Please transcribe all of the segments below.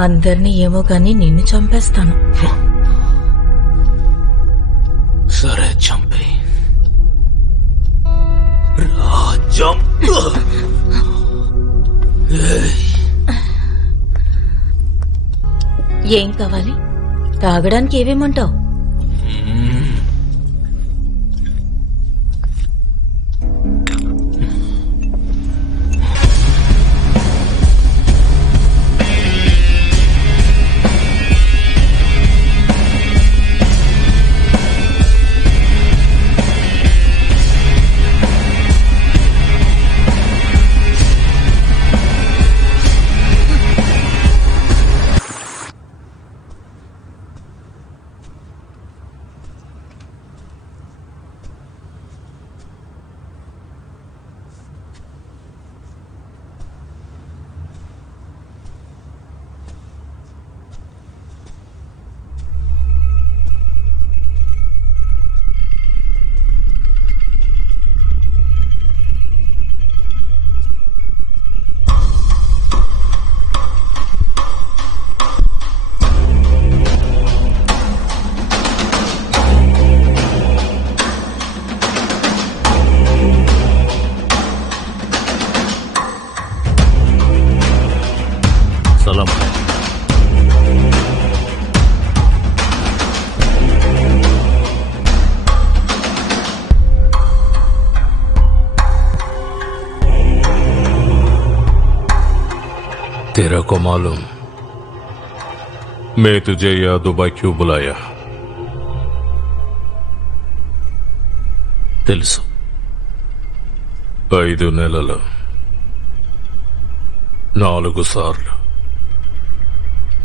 అందరినీ ఏమో గాని నిన్ను చంపేస్తాను. సరే చంపే రాజం. ఏం కావాలి? తాగడానికి ఏవేమంటావు? सलाम तेरा को मालूम मैं तुझे यहाँ दुबई क्यों बुलाया? తెలుసు 5 నెలలు 4 సార్లు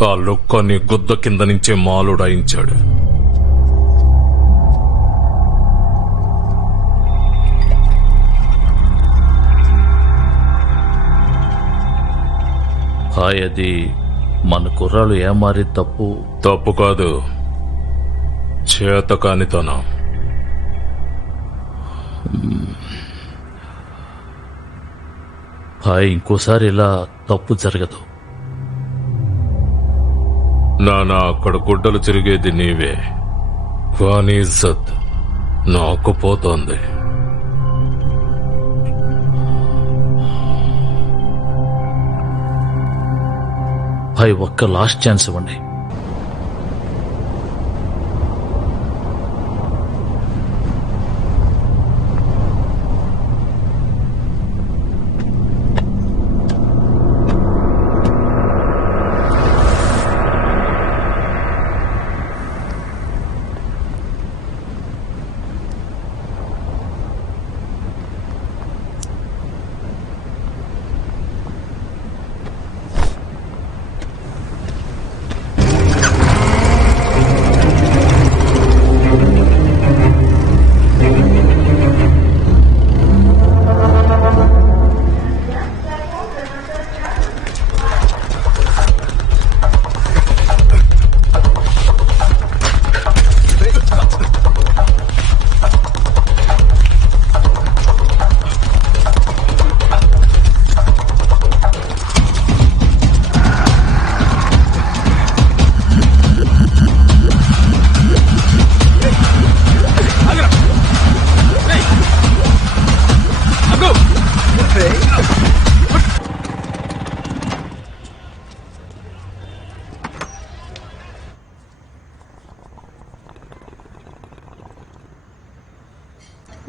ఆ లొక్కని గుద్ద కింద నుంచే మాలుడాయించాడు. హాయ్, అది మన కుర్రాలు ఏమారి తప్పు కాదు, చేతకానితనం. హాయ్, ఇంకోసారి ఇలా తప్పు జరగదు. నానా అక్కడ గుడ్డలు తిరిగేది నీవే, కానీ ఇజ్జత్ నాకు పోతోంది. హాయ్, ఒక్క లాస్ట్ ఛాన్స్ ఇవ్వండి.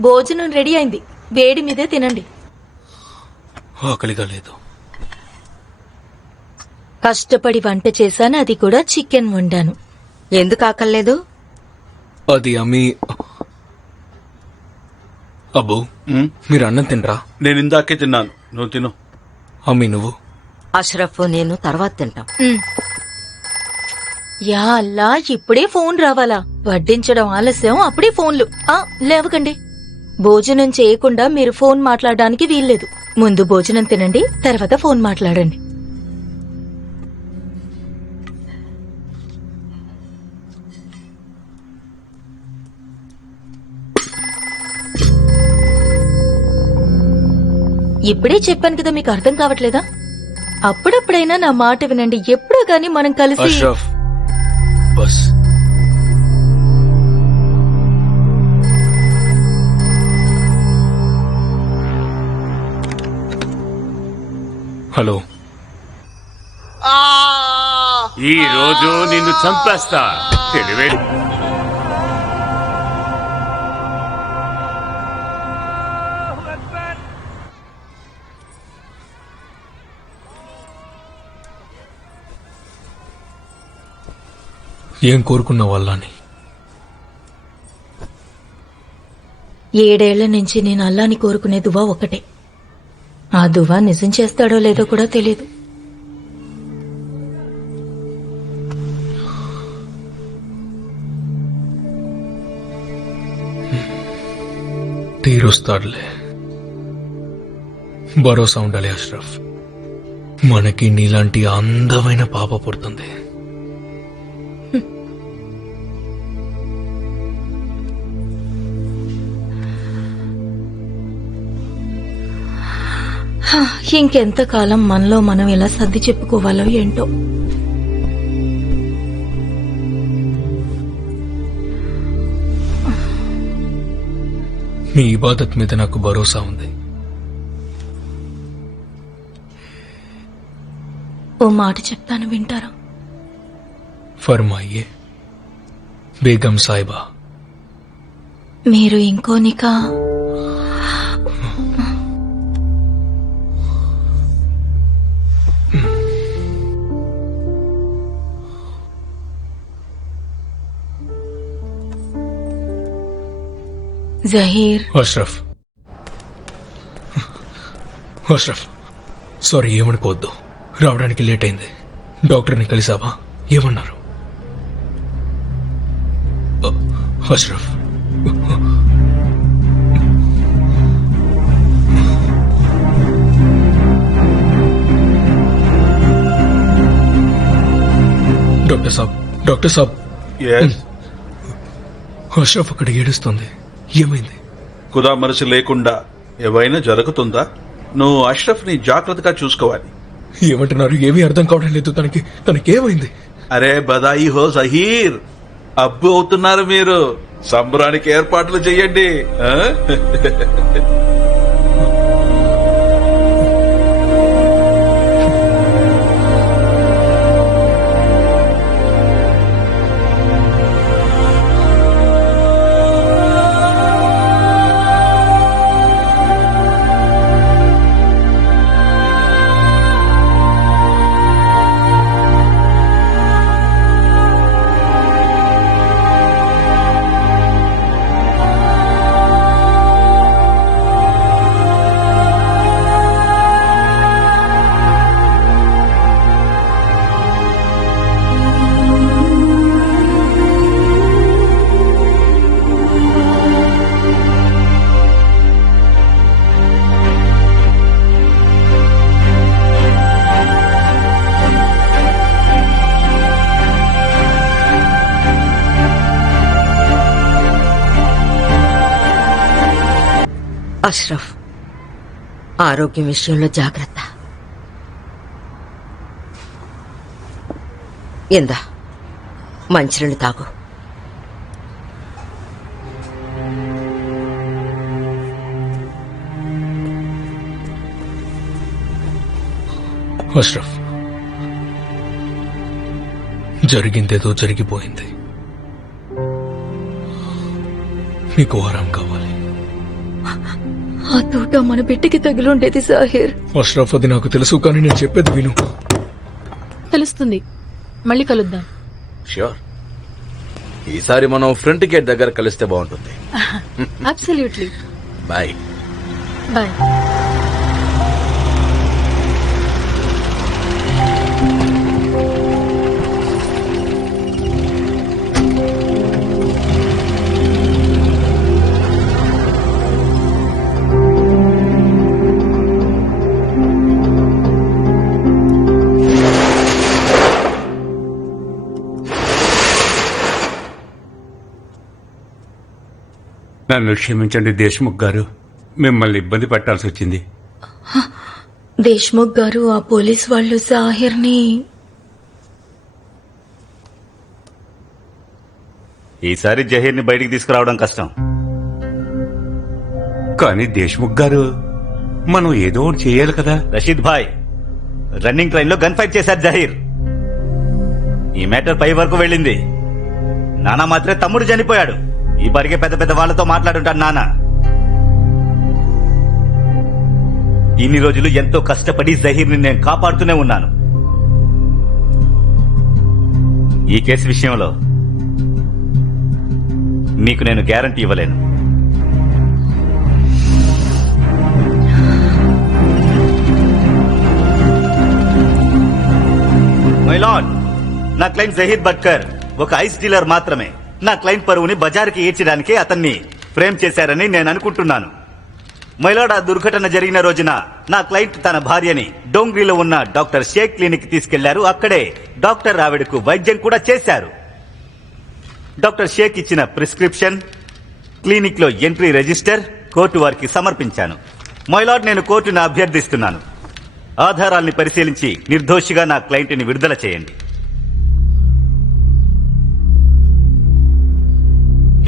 భోజనం రెడీ అయింది, వేడి మీదే తినండి. ఆకలిగా లేదు. కష్టపడి వంట చేశాను, అది కూడా చికెన్ వండాను. ఎందుకు ఆకలేదు? అది అమ్మి. అబ్బు, మీరు అన్నం తినరా? నేను ఇందాకే తిన్నాను, నువ్వు తిను. అమ్మి నువ్వు? అష్రఫ్ నేను తర్వాత తింటాం. యా అల్లా, ఇప్పుడే ఫోన్ రావాలా? వడ్డించడం ఆలస్యం, అప్పుడే ఫోన్లు. లేవకండి. భోజనం చేయకుండా మీరు ఫోన్ మాట్లాడడానికి వీల్లేదు. ముందు భోజనం తినండి, తర్వాత ఫోన్ మాట్లాడండి. ఇప్పుడే చెప్పాను కదా, మీకు అర్థం కావట్లేదా? అప్పుడప్పుడైనా నా మాట వినండి. ఎప్పుడో గాని మనం కలిసి అష్రఫ్ బస్. హలో. ఈ రోజు నిన్ను చంపేస్తా. తెలివేడి ఏం కోరుకున్న వాళ్ళని? 7 ఏళ్ల నుంచి నేను అల్లాని కోరుకునే దువా ఒకటే. ఆ దువా నిజం చేస్తాడో లేదో కూడా తెలియదు. తీరుస్తాడులే. భరోసా ఉండాలి అష్రఫ్. మనకి నీలాంటి అందమైన పాప పుడుతుంది. ఇంకెంతకాలం మనలో మనం ఎలా సర్ది చెప్పుకోవాలో ఏంటో. మీ ఇబాదత్ మీద నాకు భరోసా ఉంది. ఓ మాట చెప్తాను, వింటారా? ఫర్మాయియే బేగం సాయిబా. మీరు ఇంకో నికా జహీర్. అష్రఫ్ అష్రఫ్ సారీ, ఏమనుకోవద్దు. రావడానికి లేట్ అయింది. డాక్టర్ని కలిసావా? ఏమన్నారు? అష్రఫ్ డాక్టర్ సాబ్ ఎస్, అష్రఫ్ అక్కడ ఏడుస్తుంది. ఏమైంది? ఖుదా మనసు లేకుండా ఏవైనా జరుగుతుందా? నువ్వు అష్రఫ్ ని జాగ్రత్తగా చూసుకోవాలి. ఏమంటున్నారు? ఏమీ అర్థం కావడం లేదు. తనకేమైంది? అరే బదాయి హో జహీర్, అబ్బు అవుతున్నారు మీరు. సంబరానికి ఏర్పాట్లు చెయ్యండి. ఆ? అష్రఫ్, ఆరోగ్యం విషయంలో జాగ్రత్త. ఎందా మంచినీళ్ళు తాగు. అష్రఫ్, జరిగిందేదో జరిగిపోయింది. నీకు ఆరాం కావాలి. ఆ తోట మన బిడ్డకి తగిలుండేది సాహిర్. అష్రఫ్, అది నాకు తెలుసు, కానీ నేను చెప్పేది విను. తెలుస్తుంది. మళ్ళీ కలుద్దాం. ష్యూర్. ఈసారి మనం ఫ్రంట్ గేట్ దగ్గర కలిస్తే బాగుంటుంది. అబ్సల్యూట్లీ. బాయ్. బాయ్. నన్ను క్షమించండి దేశ్ముఖ్ గారు, మిమ్మల్ని ఇబ్బంది పెట్టాల్సి వచ్చింది. దేశ్ముఖ్ గారు ఆ పోలీస్ వాళ్ళు జాహిర్ని ఈసారి జహీర్ని బయటికి తీసుకురావడం కష్టం. కానీ దేశ్ముఖ్ గారు మనం ఏదో ఒకటి చేయాలి కదా. రషీద్ భాయ్, రన్నింగ్ ట్రైన్ లో గన్ ఫైట్ చేశారు జహీర్. ఈ మ్యాటర్ పై వరకు వెళ్ళింది. నానా మాత్రమే తమ్ముడు చనిపోయాడు. ఈ పరిగే పెద్ద పెద్ద వాళ్లతో మాట్లాడుంటాడు నాన్న. ఇన్ని రోజులు ఎంతో కష్టపడి జహీర్ని నేను కాపాడుతూనే ఉన్నాను. ఈ కేసు విషయంలో మీకు నేను గ్యారంటీ ఇవ్వలేను. మై లార్డ్, నా క్లయింట్ జహీర్ బట్కర్ ఒక ఐస్ డీలర్ మాత్రమే. నా క్లయింట్ పరువుని బజార్కి ఈడ్చడానికి అతన్ని ఫ్రేమ్ చేశారని నేను అనుకుంటున్నాను. మైలాడ్, ఆ దుర్ఘటన జరిగిన రోజున నా క్లయింట్ తన భార్యని డోంగ్రీలో ఉన్న డాక్టర్ షేక్ క్లినిక్ తీసుకెళ్లారు. అక్కడే డాక్టర్ ఆవిడకు వైద్యం కూడా చేశారు. డాక్టర్ షేక్ ఇచ్చిన ప్రిస్క్రిప్షన్, క్లినిక్ లో ఎంట్రీ రిజిస్టర్ కోర్టు వారికి సమర్పించాను. మైలాడ్, నేను కోర్టును అభ్యర్థిస్తున్నాను, ఆధారాల్ని పరిశీలించి నిర్దోషిగా నా క్లయింట్ని విడుదల చేయండి.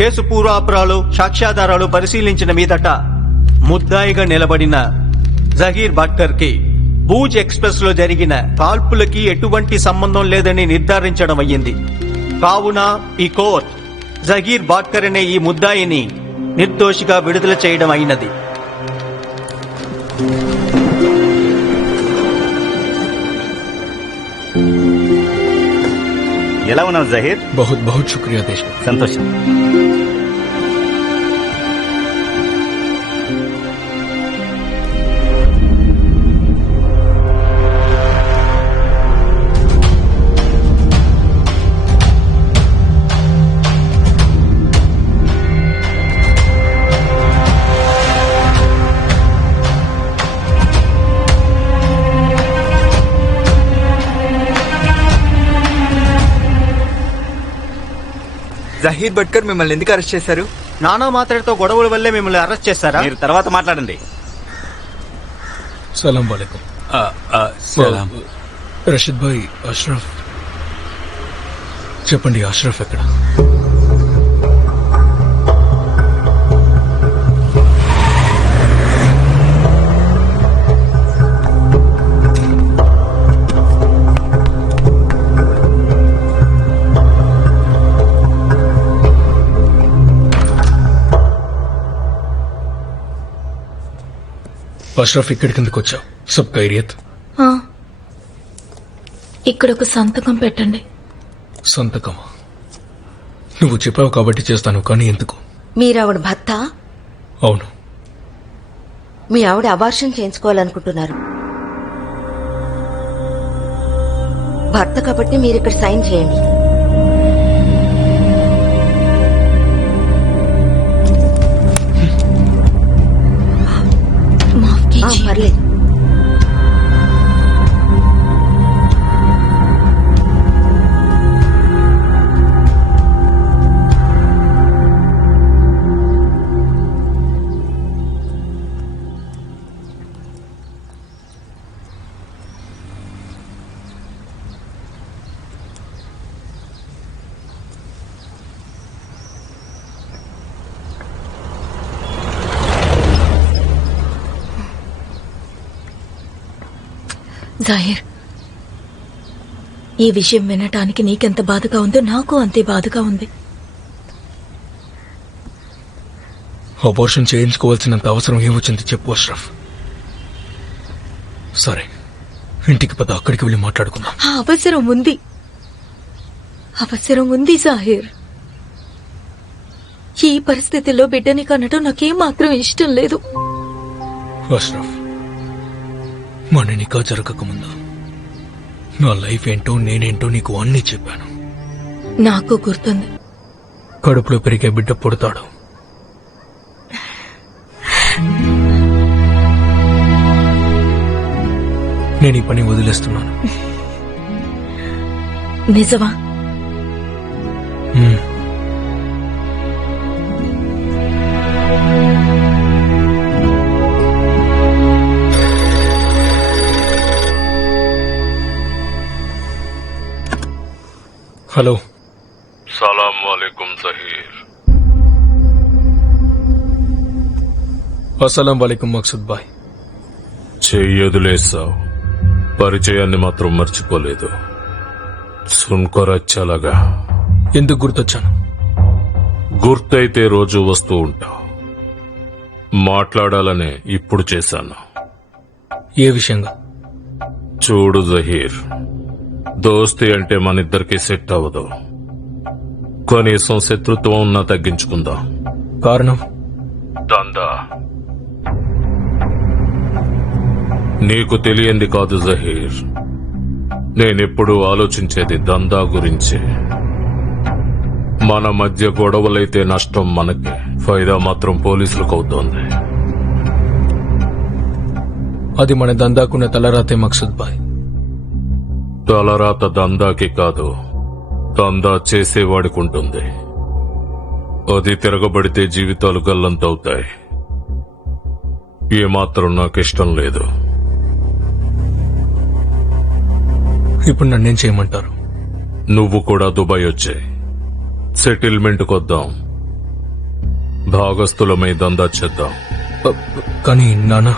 కేసు పూర్వాపరాలు, సాక్ష్యాధారాలు పరిశీలించిన మీదట ముద్దాయిగా నిలబడిన జహీర్ బట్కర్ కి భూజ్ ఎక్స్ప్రెస్ లో జరిగిన కాల్పులకి ఎటువంటి సంబంధం లేదని నిర్ధారించడం అయ్యింది. కావున ఈ కోర్టు జహీర్ బాట్కర్ అనే ఈ ముద్దాయిని నిర్దోషిగా విడుదల చేయడం అయినది. ఎలా ఉన్నావు జహీర్? బహుత్ బహుత్ శుక్రియా దేశ్ముఖ్. సంతోషం. జహీర్ బట్కర్ మిమ్మల్ని ఎందుకు అరెస్ట్ చేశారు? నానా మాత్రతో గొడవల వల్లే మిమ్మల్ని అరెస్ట్ చేశారా? మీరు తర్వాత మాట్లాడండి. సలాం వాలేకుం. రషీద్ భాయ్, అష్రఫ్ చెప్పండి, అష్రఫ్ ఎక్కడ? అష్రఫ్, ఇక్కడి కిందకు వచ్చావు. సబ్ ఖైరియత్? ఇక్కడ ఒక సంతకం పెట్టండి. సంతకమా? నువ్వు చెప్పావు కాబట్టి చేస్తాను, కానీ ఎందుకు? మీరావిడ భర్త? అవును. మీ ఆవిడ అబార్షన్ చేయించుకోవాలనుకుంటున్నారు. భర్త కాబట్టి మీరు ఇక్కడ సైన్ చేయండి. మాఫ్ కీజియే. పర్లేదు. జాహిర్, ఈ విషయం వినటానికి నీకెంత బాధగా ఉందో నాకు అంతే బాధగా ఉంది. అబార్షన్ చేయించుకోవాల్సినంత అవసరం ఏమొచ్చింది చెప్పు అష్రఫ్. సరే, ఇంటికి పద, అక్కడికి వెళ్ళి మాట్లాడుకుందాం. ఆ అవసరం ఉంది, అవసరం ఉంది జాహిర్. ఈ పరిస్థితిలో బిడ్డని కనటం నాకేం మాత్రం ఇష్టం లేదు. అష్రఫ్, మన నికా జరగకముందు నా లైఫ్ ఏంటో నేనేంటో నీకు అన్నీ చెప్పాను. నాకు గుర్తుంది. కడుపులో పెరిగే బిడ్డ పుడతాడు. నేను ఈ పని వదిలేస్తున్నాను. నిజమా? హలో. సలాం వాలేకుం జహీర్. అస్సలం వాలేకుం మక్సూద్ బాయ్. చెయ్యదులేసావు, పరిచయాన్ని మాత్రం మర్చిపోలేదు. సున్కర్ అచ్చలాగా. ఎందుకు గుర్తొచ్చాను? గుర్తయితే రోజు వస్తూ ఉంటావు. మాట్లాడాలనే ఇప్పుడు చేశాను. ఏ విషయంగా? చూడు జహీర్, దోస్తి అంటే మనిద్దరికి సెట్ అవ్వదు. కనీసం శత్రుత్వం ఉన్నా తగ్గించుకుందాం. కారణం? దందా. నీకు తెలియంది కాదు జహీర్, నేనెప్పుడు ఆలోచించేది దందా గురించి. మన మధ్య గొడవలైతే నష్టం మనకి, ఫైదా మాత్రం పోలీసులకు అవుతోంది. అది మన దందాకున్న తలరాతే మక్సూద్ బాయ్. తలరాత దందాకి కాదు, దందా చేసేవాడికి ఉంటుంది. అది తిరగబడితే జీవితాలు గల్లంతవుతాయి. ఏమాత్రం నాకిష్టం లేదు. ఇప్పుడు నన్నేం చేయమంటారు? నువ్వు కూడా దుబాయ్ వచ్చాయి, సెటిల్మెంట్ కొద్దాం, భాగస్థులమై దందా చేద్దాం. కానీ నానా,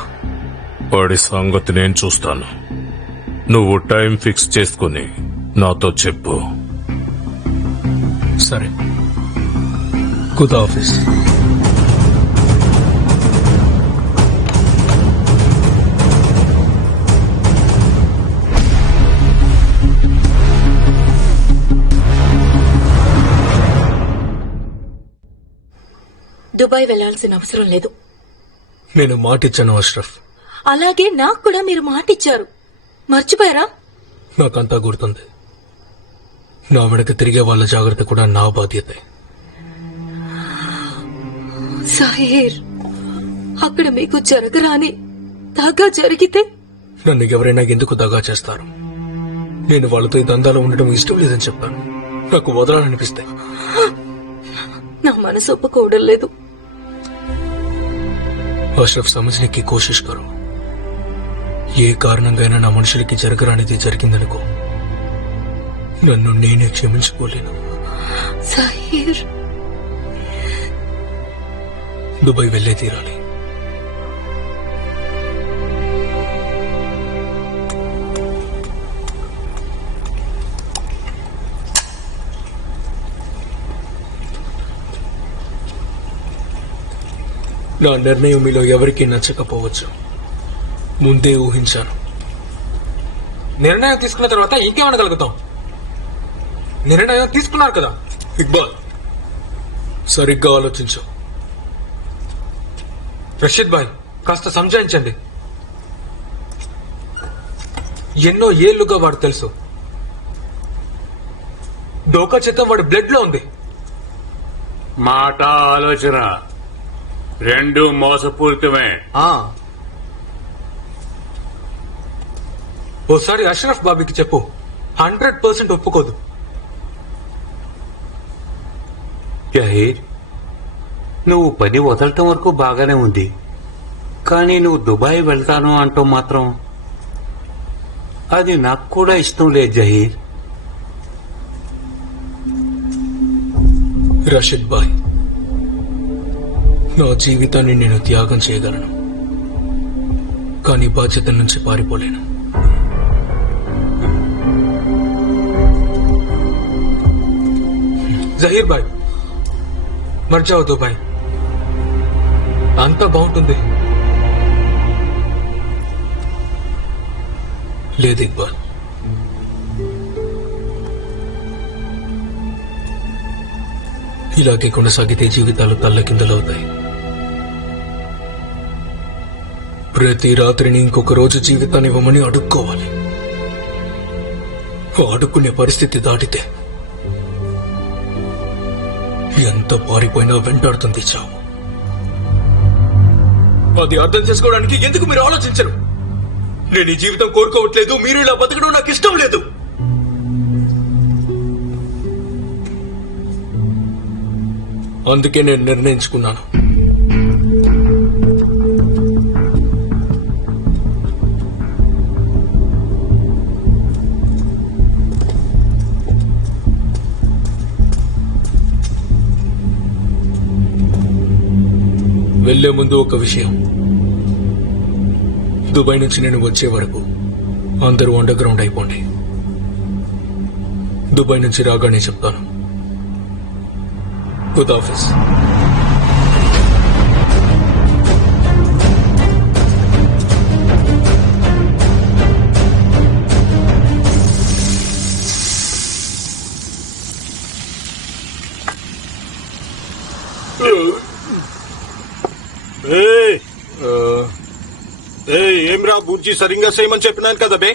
వాడి సంగతి నేను చూస్తాను. నువ్వు టైం ఫిక్స్ చేసుకుని నాతో చెప్పు. సరే, ఖుదా ఆఫీస్. దుబాయ్ వెళ్లాల్సిన అవసరం లేదు. నేను మాటిచ్చాను అష్రఫ్. అలాగే నాకు కూడా మీరు మాటిచ్చారు, మర్చిపోయారా? నాకంతా గుర్తుంది. నా వెనక తిరిగే వాళ్ళ జాగ్రత్త కూడా నా బాధ్యతే. సాహీర్, అక్కడ మీకు జరగరాని దాగా జరిగితే నన్ను ఎవరైనా ఎందుకు దగా చేస్తారు? నేను వాళ్ళతో ఈ దందాలో ఉండటం ఇష్టం లేదని చెప్పాను. నాకు వదలాలనిపిస్తే నా మనసు ఒప్పుకోవడం లేదు. అష్రఫ్, సమజ్నే కి కోషిష్ కరో. ఏ కారణంగా నా మనుషులకి జరగరానిది జరిగిందనుకో, నన్ను నేనే క్షమించుకోలేను. సాహీర్, దుబాయ్ వెళ్లే తీరాలి. నా నిర్ణయం మీలో ఎవరికీ నచ్చకపోవచ్చు. ముందే ఊహించాను. నిర్ణయం తీసుకున్న తర్వాత ఇంకేమనగలుగుతాం? నిర్ణయం తీసుకున్నారు కదా. ఇక్బాల్, సరిగ్గా ఆలోచించు. రషీద్ భాయ్, కాస్త సంజాయించండి. ఎన్నో ఏళ్లుగా వాడు తెలుసు. డోకా చిత్తం వాడి బ్లడ్ లో ఉంది. మాట ఆలోచన రెండు మోసపూరితమే. ఓసారి అష్రఫ్ బాబీకి చెప్పు, 100% ఒప్పుకోదు. జహీర్, నువ్వు పని వదలటం వరకు బాగానే ఉంది, కానీ నువ్వు దుబాయ్ వెళ్తాను అంటూ మాత్రం అది నాకు కూడా ఇష్టం లేదు జహీర్. రషీద్ భాయ్, నా జీవితాన్ని నేను త్యాగం చేయగలను, కానీ బాధ్యత నుంచి పారిపోలేను. జహీర్ భాయ్, మర్జావు దుబాయ్, అంతా బాగుంటుంది. లేదు ఇక్బాల్, ఇలాగే కొనసాగితే జీవితాలు తల్లకిందలవుతాయి. ప్రతి రాత్రిని ఇంకొక రోజు జీవితాన్ని ఇవ్వమని అడుక్కోవాలి. అడుక్కునే పరిస్థితి దాటితే ఎంత పారిపోయినా వెంటాడుతుంది చావు. అది అర్థం చేసుకోవడానికి ఎందుకు మీరు ఆలోచించరు? నేను ఈ జీవితం కోరుకోవట్లేదు, మీరు ఇలా బతకడం నాకు ఇష్టం లేదు. అందుకే నేను నిర్ణయించుకున్నాను. వెళ్లే ముందు ఒక విషయం. దుబాయ్ నుంచి నేను వచ్చే వరకు అందరూ అండర్ గ్రౌండ్ అయిపోండి. దుబాయ్ నుంచి రాగానే చెప్తాను. ఖుదాఫిజ్. ఏమ్రా బుజ్జి సరిగ్గా చేయమని చెప్పినాను కదా బే.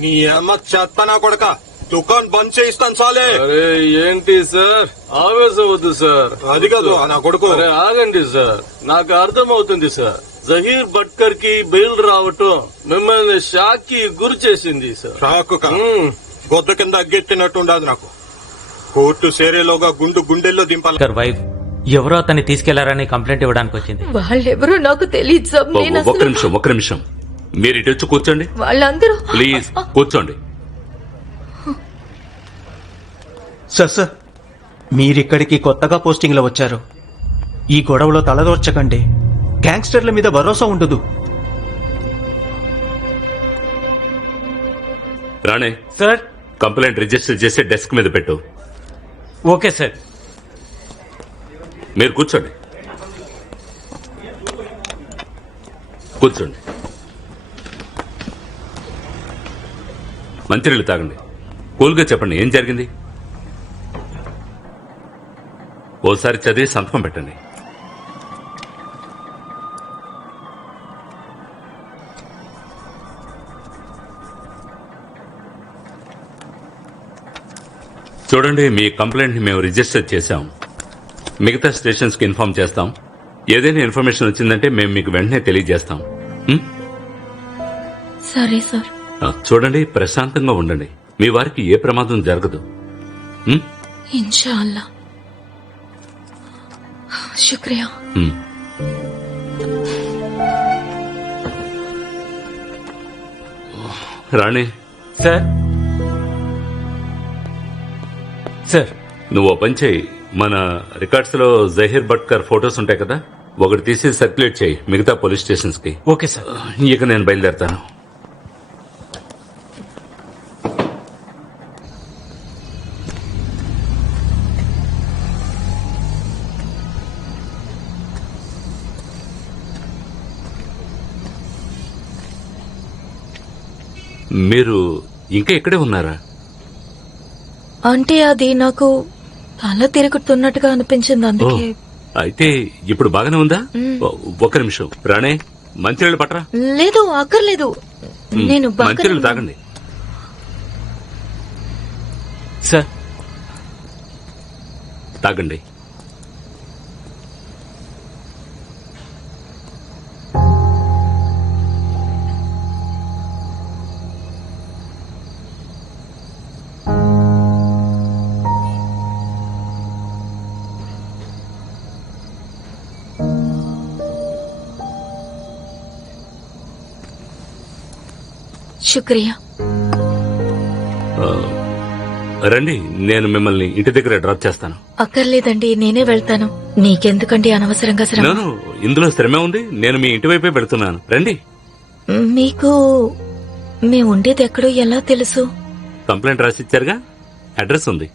నీ అమ్మ చెత్తనా కొడక, దుకాణం బంద్ చేయిస్తాను చాలే. అరే ఏంటి సార్, ఆవేశం వద్దు సార్. అది కాదు నా కొడుకు. అరే ఆగండి సార్, నాకు అర్థమవుతుంది సార్. జహీర్ భట్కర్ కి బెయిల్ రావటం మిమ్మల్ని షాక్ కి గురి చేసింది సార్. షాక్ గొద్ద కింద అగ్గెట్టినట్టుండదు నాకు. కోర్టు సేరేలోగా గుండెల్లో దింపాలి. వైఫ్ ఎవరో అతన్ని తీసుకెళ్లారని కంప్లైంట్ ఇవ్వడానికి వచ్చింది. వాళ్ళెవరో నాకు తెలియదు సార్. నేను అసలు- ఒక్క నిమిషం మీరు ఇటు వచ్చి కూర్చోండి వాళ్ళందరూ ప్లీజ్. కూర్చోండి. సార్ మీరిక్కడికి కొత్తగా పోస్టింగ్ లో వచ్చారు. ఈ గొడవలో తలదోర్చకండి. గ్యాంగ్స్టర్ల మీద భరోసా ఉండదు. రాణే సార్. కంప్లైంట్ రిజిస్టర్ చేసి డెస్క్ మీద పెట్టు. Okay sir. మీరు కూర్చోండి. కూర్చోండి. మంచినీళ్ళు తాగండి. కూల్గా చెప్పండి ఏం జరిగింది. ఓసారి చదివి సంతకం పెట్టండి. చూడండి, మీ కంప్లైంట్ ని మేము రిజిస్టర్ చేశాం. మిగతా స్టేషన్స్ కి ఇన్ఫార్మ్ చేస్తాం. ఏదైనా ఇన్ఫర్మేషన్ వచ్చిందంటే మేము మీకు వెంటనే తెలియజేస్తాం. సరే సార్. చూడండి, ప్రశాంతంగా ఉండండి. మీ వారికి ఏ ప్రమాదం జరగదు. ఇన్షా అల్లా. శుక్రియా. రాణి సార్. సార్ నువ్వు ఓ పని చేయి. మన రికార్డ్స్ లో జహీర్ భట్కర్ ఫొటోస్ ఉంటాయి కదా, ఒకటి తీసి సర్క్యులేట్ చేయి మిగతా పోలీస్ స్టేషన్స్ కి. Okay sir. ఇక నేను బయలుదేరతాను. మీరు ఇంకా ఇక్కడే ఉన్నారా? అంటే అది నాకు తల తిరుగుతున్నట్టుగా అనిపించింది, అందుకే. అయితే ఇప్పుడు బాగానే ఉందా? ఒక్క నిమిషం రాణే, మంచినీళ్ళు పట్టరా. లేదు అక్కర్లేదు, నేను మంచినీళ్ళు తాగండి. సార్ తాగండి. శుక్రియా. రండి, నేను మిమ్మల్ని ఇంటి దగ్గర డ్రాప్ చేస్తాను. అక్కర్లేదండి, నేనే వెళ్తాను. నీకెందుకండి అనవసరంగా శ్రమ? నేను ఇందులో శ్రమే ఉంది. నేను మీ ఇంటి వైపే పెడుతున్నాను. రండి. మీకు మేము ఉండేది ఎక్కడో ఎలా తెలుసు? కంప్లైంట్ రాసిచ్చారుగా, అడ్రస్ ఉంది.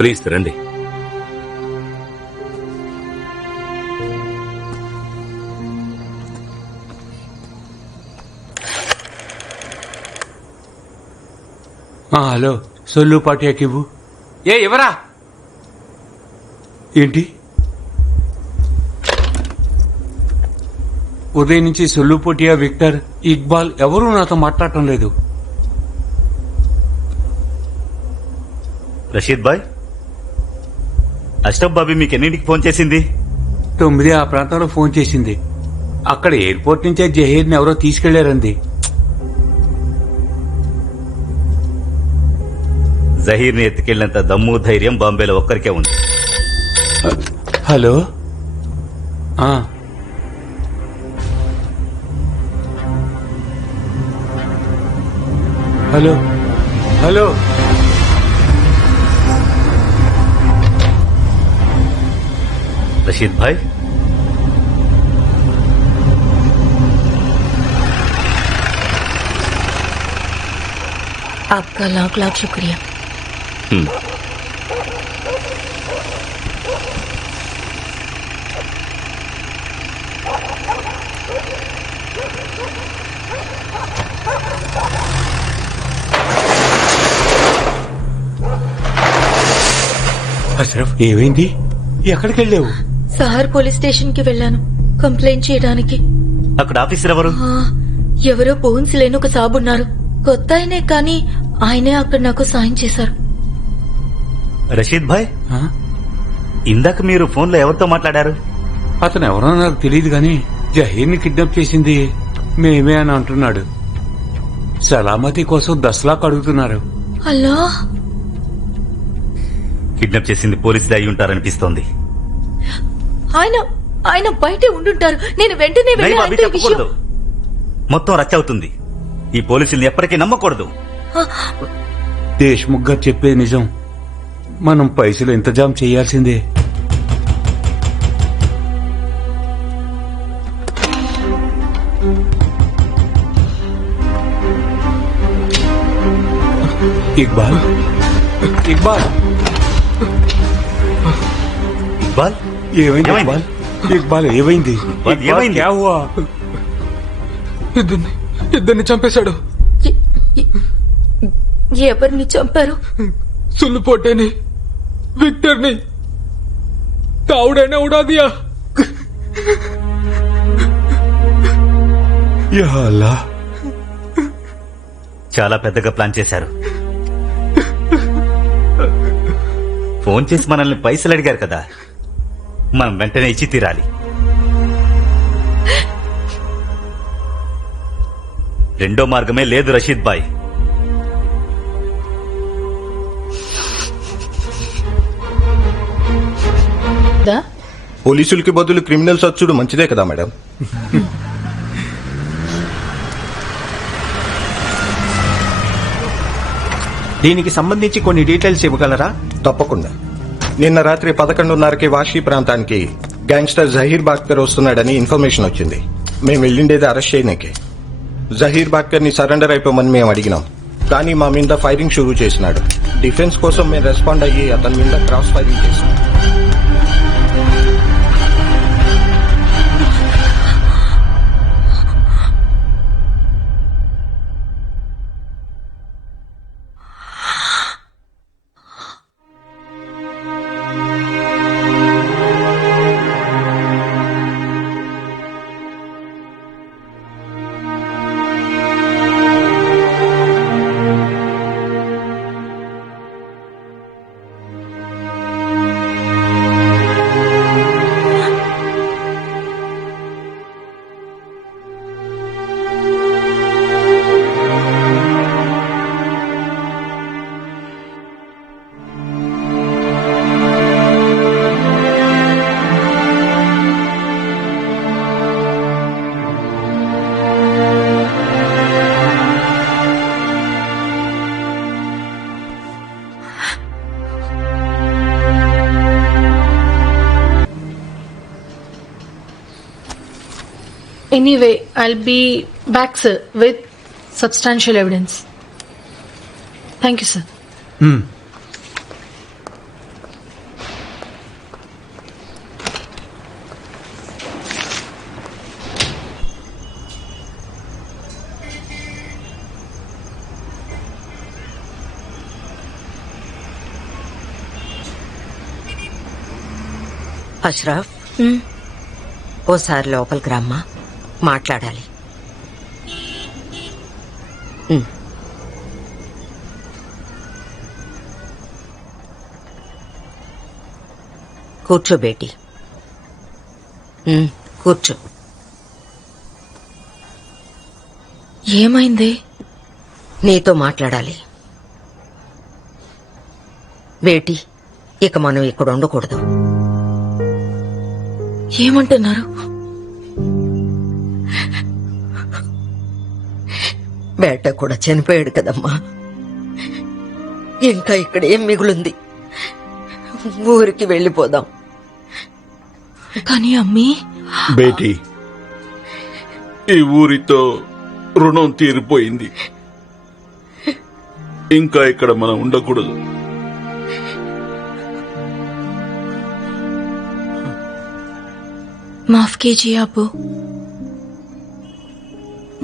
ప్లీజ్ రండి. హలో, సొల్లు పాటియాకివ్వు. ఎవరా? ఏంటి ఉదయం నుంచి సొల్లు పోటియా, విక్టర్, ఇక్బాల్ ఎవరూ నాతో మాట్లాడటం లేదు. రషీద్ భాయ్, అష్రఫ్ బాబీ మీకు ఎన్నింటికి ఫోన్ చేసింది? 9 ఆ ప్రాంతంలో ఫోన్ చేసింది. అక్కడ ఎయిర్పోర్ట్ నుంచే జహీర్ని ఎవరో తీసుకెళ్లారంది. జహీర్ని ఎత్తుకెళ్లినంత దమ్ము ధైర్యం బాంబేలో ఒక్కరికే ఉంది. Hello. Hello hello. Rashid bhai, आपका लाख लाख शुक्रिया. అష్రఫ్ ఏమైంది? ఎక్కడికి వెళ్ళావు? సహార్ పోలీస్ స్టేషన్ కి వెళ్ళాను కంప్లైంట్ చేయడానికి. అక్కడ ఆఫీసర్ ఎవరు? ఆ, ఎవరో బోన్స్ లేని ఒక సాబున్నారు. కొత్త ఆయనే కానీ ఆయనే అక్కడ నాకు సాయం చేశారు. రషీద్ భాయ్, ఇందాక మీరు ఫోన్లో ఎవరితో మాట్లాడారు? అతను ఎవరో నాకు తెలియదు గాని జహీర్ని కిడ్నాప్ చేసింది మేమే అని అంటున్నాడు. సలామతి కోసం 10 లాఖ్ అడుగుతున్నారు. అల్లా, కిడ్నాప్ చేసింది పోలీసులు అయి ఉంటారనిపిస్తోంది. ఆయన ఆయన బయటే ఉండుంటారు. నేను వెంటనే వెళ్ళి నైబ్, అవి ఆయనతో ఈ విషయం- చెప్పకూడదు. మొత్తం రచ్చ అవుతుంది. ఈ పోలీసుల్ని ఎప్పటికీ నమ్మకూడదు. దేశ్ముఖ్ గారు చెప్పేది నిజం. మనం పైసలు ఇంతజాం చేయాల్సిందే. ఇక్బాల్, ఇక్బాల్, ఇక్బాల్, ఏమైంది? ఏమైంది? ఇక్బాల్, ఇక్బాల్ ఏమైంది? ఇక్బాల్, ఇక్బాల్, ఏమైంది? క్యా హువా? ఇద్దరిని చంపేశాడు. ఎవరిని చంపారు? సుల్లుపోటేని, విక్టర్ని తావుడైనా ఉడాదియా. యా అల్లాహ్, చాలా పెద్దగా ప్లాన్ చేశారు. ఫోన్ చేసి మనల్ని పైసలు అడిగారు కదా, మనం వెంటనే ఇచ్చి తీరాలి. రెండో మార్గమే లేదు రషీద్ భాయ్. పోలీసులకి బదులు క్రిమినల్స్ వచ్చుడు మంచిదే కదా మేడం. దీనికి సంబంధించి కొన్ని డీటెయిల్స్ ఇవ్వగలరా? తప్పకుండా. నిన్న రాత్రి 11:30కి వాషీ ప్రాంతానికి గ్యాంగ్స్టర్ జహీర్ బాక్తర్ వస్తున్నాడని ఇన్ఫర్మేషన్ వచ్చింది. మేము వెళ్ళిండేది అరెస్ట్ చేయడానికి. జహీర్ బాక్తర్ ని సరెండర్ అయిపోమని మేము అడిగినాం, కానీ మా మీద ఫైరింగ్ షురూ చేసినాడు. డిఫెన్స్ కోసం మేము రెస్పాండ్ అయ్యి అతని మీద క్రాస్ ఫైరింగ్ చేసినాం. Anyway, I'll be back, sir, with substantial evidence. Thank you, sir. Ashraf, ఓసారి లోపలికి రమ్మా, మాట్లాడాలి. కూర్చో బేటీ, కూర్చో. ఏమైంది? నీతో మాట్లాడాలి. బేటీ, ఇక మనం ఇక్కడ ఉండకూడదు. ఏమంటున్నారు? బేట కూడా చనిపోయాడు కదమ్మా. ఇంకా ఇక్కడ ఏం మిగులుంది? ఊరికి వెళ్ళిపోదాం. కానీ అమ్మీ, బేటీ, ఈ ఊరితో రుణం తీరిపోయింది. ఇంకా ఇక్కడ మనం ఉండకూడదు. మాఫ్ కీజియే అబ్బు,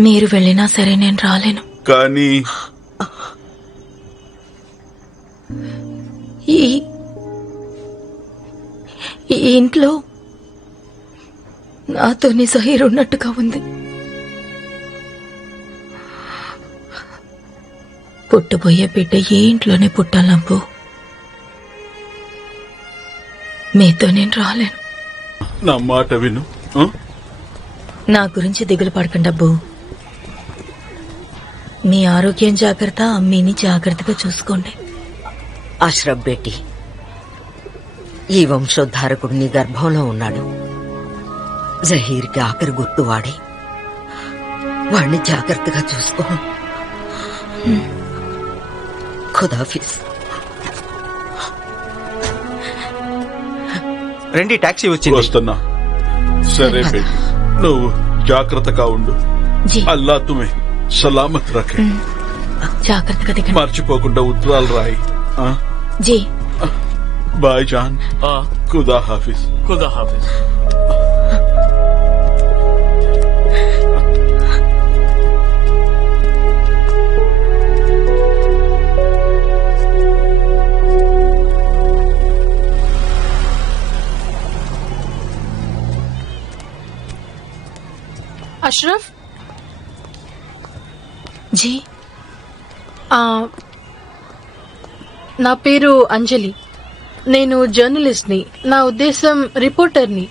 మీరు వెళ్ళినా సరే నేను రాలేను. కానీ ఈ ఈ ఇంట్లో నాతోని జహీర్ ఉన్నట్టుగా ఉంది. పుట్టబోయే బిడ్డ ఈ ఇంట్లోనే పుట్టాలబ్బు. మీతో నేను రాలేను. నా మాట విను. నా గురించి దిగులు పడకండి అబ్బు. మీ ఆరోగ్యం జాగ్రత్త, అమ్మీని జాగ్రత్తగా చూసుకోండి. అష్రఫ్ బేటీ, ఈ వంశోద్ధారకుడు నీ గర్భంలో ఉన్నాడు. జహీర్కి ఆఖరి గుర్తు వాడి, వాణ్ణి జాగ్రత్తగా చూసుకో. ఖుదాఫిజ్. రండి, టాక్సీ వచ్చింది. వస్తున్నా. సరే బేటీ, నువ్వు జాగ్రత్తగా ఉండు. జీ అల్లా తుమే సలామత్ రఖే. జాగ్రత్తగా దిగండి. మర్చిపోకుండా ఉత్తరాలు రాయి. జీ బాయ్ జాన్. ఖుదా హాఫిజ్. खुदा हाफिज. అష్రఫ్, జీ నా పేరు అంజలి. నేను జర్నలిస్ట్ని. నా ఉద్దేశం రిపోర్టర్ని.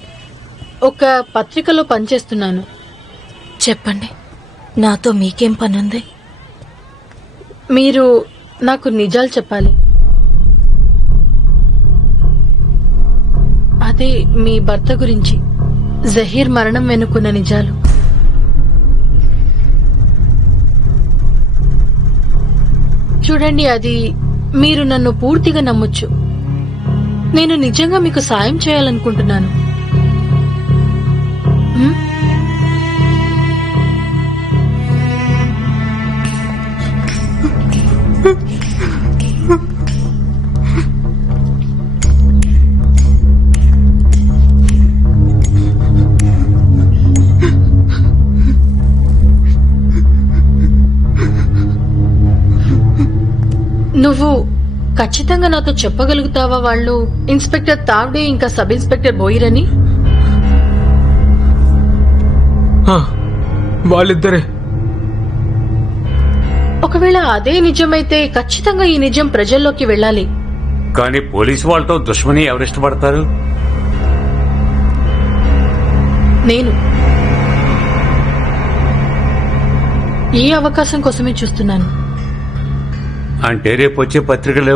ఒక పత్రికలో పనిచేస్తున్నాను. చెప్పండి, నాతో మీకేం పనుంది? మీరు నాకు నిజాలు చెప్పాలి. అదే మీ భర్త గురించి, జహీర్ మరణం వెనుకున్న నిజాలు. చూడండి, అది మీరు నన్ను పూర్తిగా నమ్మొచ్చు. నేను నిజంగా మీకు సాయం చేయాలనుకుంటున్నాను. హ్మ్? నువ్వు ఖచ్చితంగా నాతో చెప్పగలుగుతావా వాళ్ళు ఇన్స్పెక్టర్ తావ్డే ఇంకా సబ్ ఇన్స్పెక్టర్ బోయిరని? వాళ్ళిద్దరే. ఒకవేళ అదే నిజమైతే ఖచ్చితంగా ఈ నిజం ప్రజల్లోకి వెళ్ళాలి. కానీ పోలీసు వాళ్ళతో దుష్మని ఎవరు ఇష్టపడతారు? నేను ఈ అవకాశం కోసమే చూస్తున్నాను. అంటే రేపు వచ్చే పత్రికలు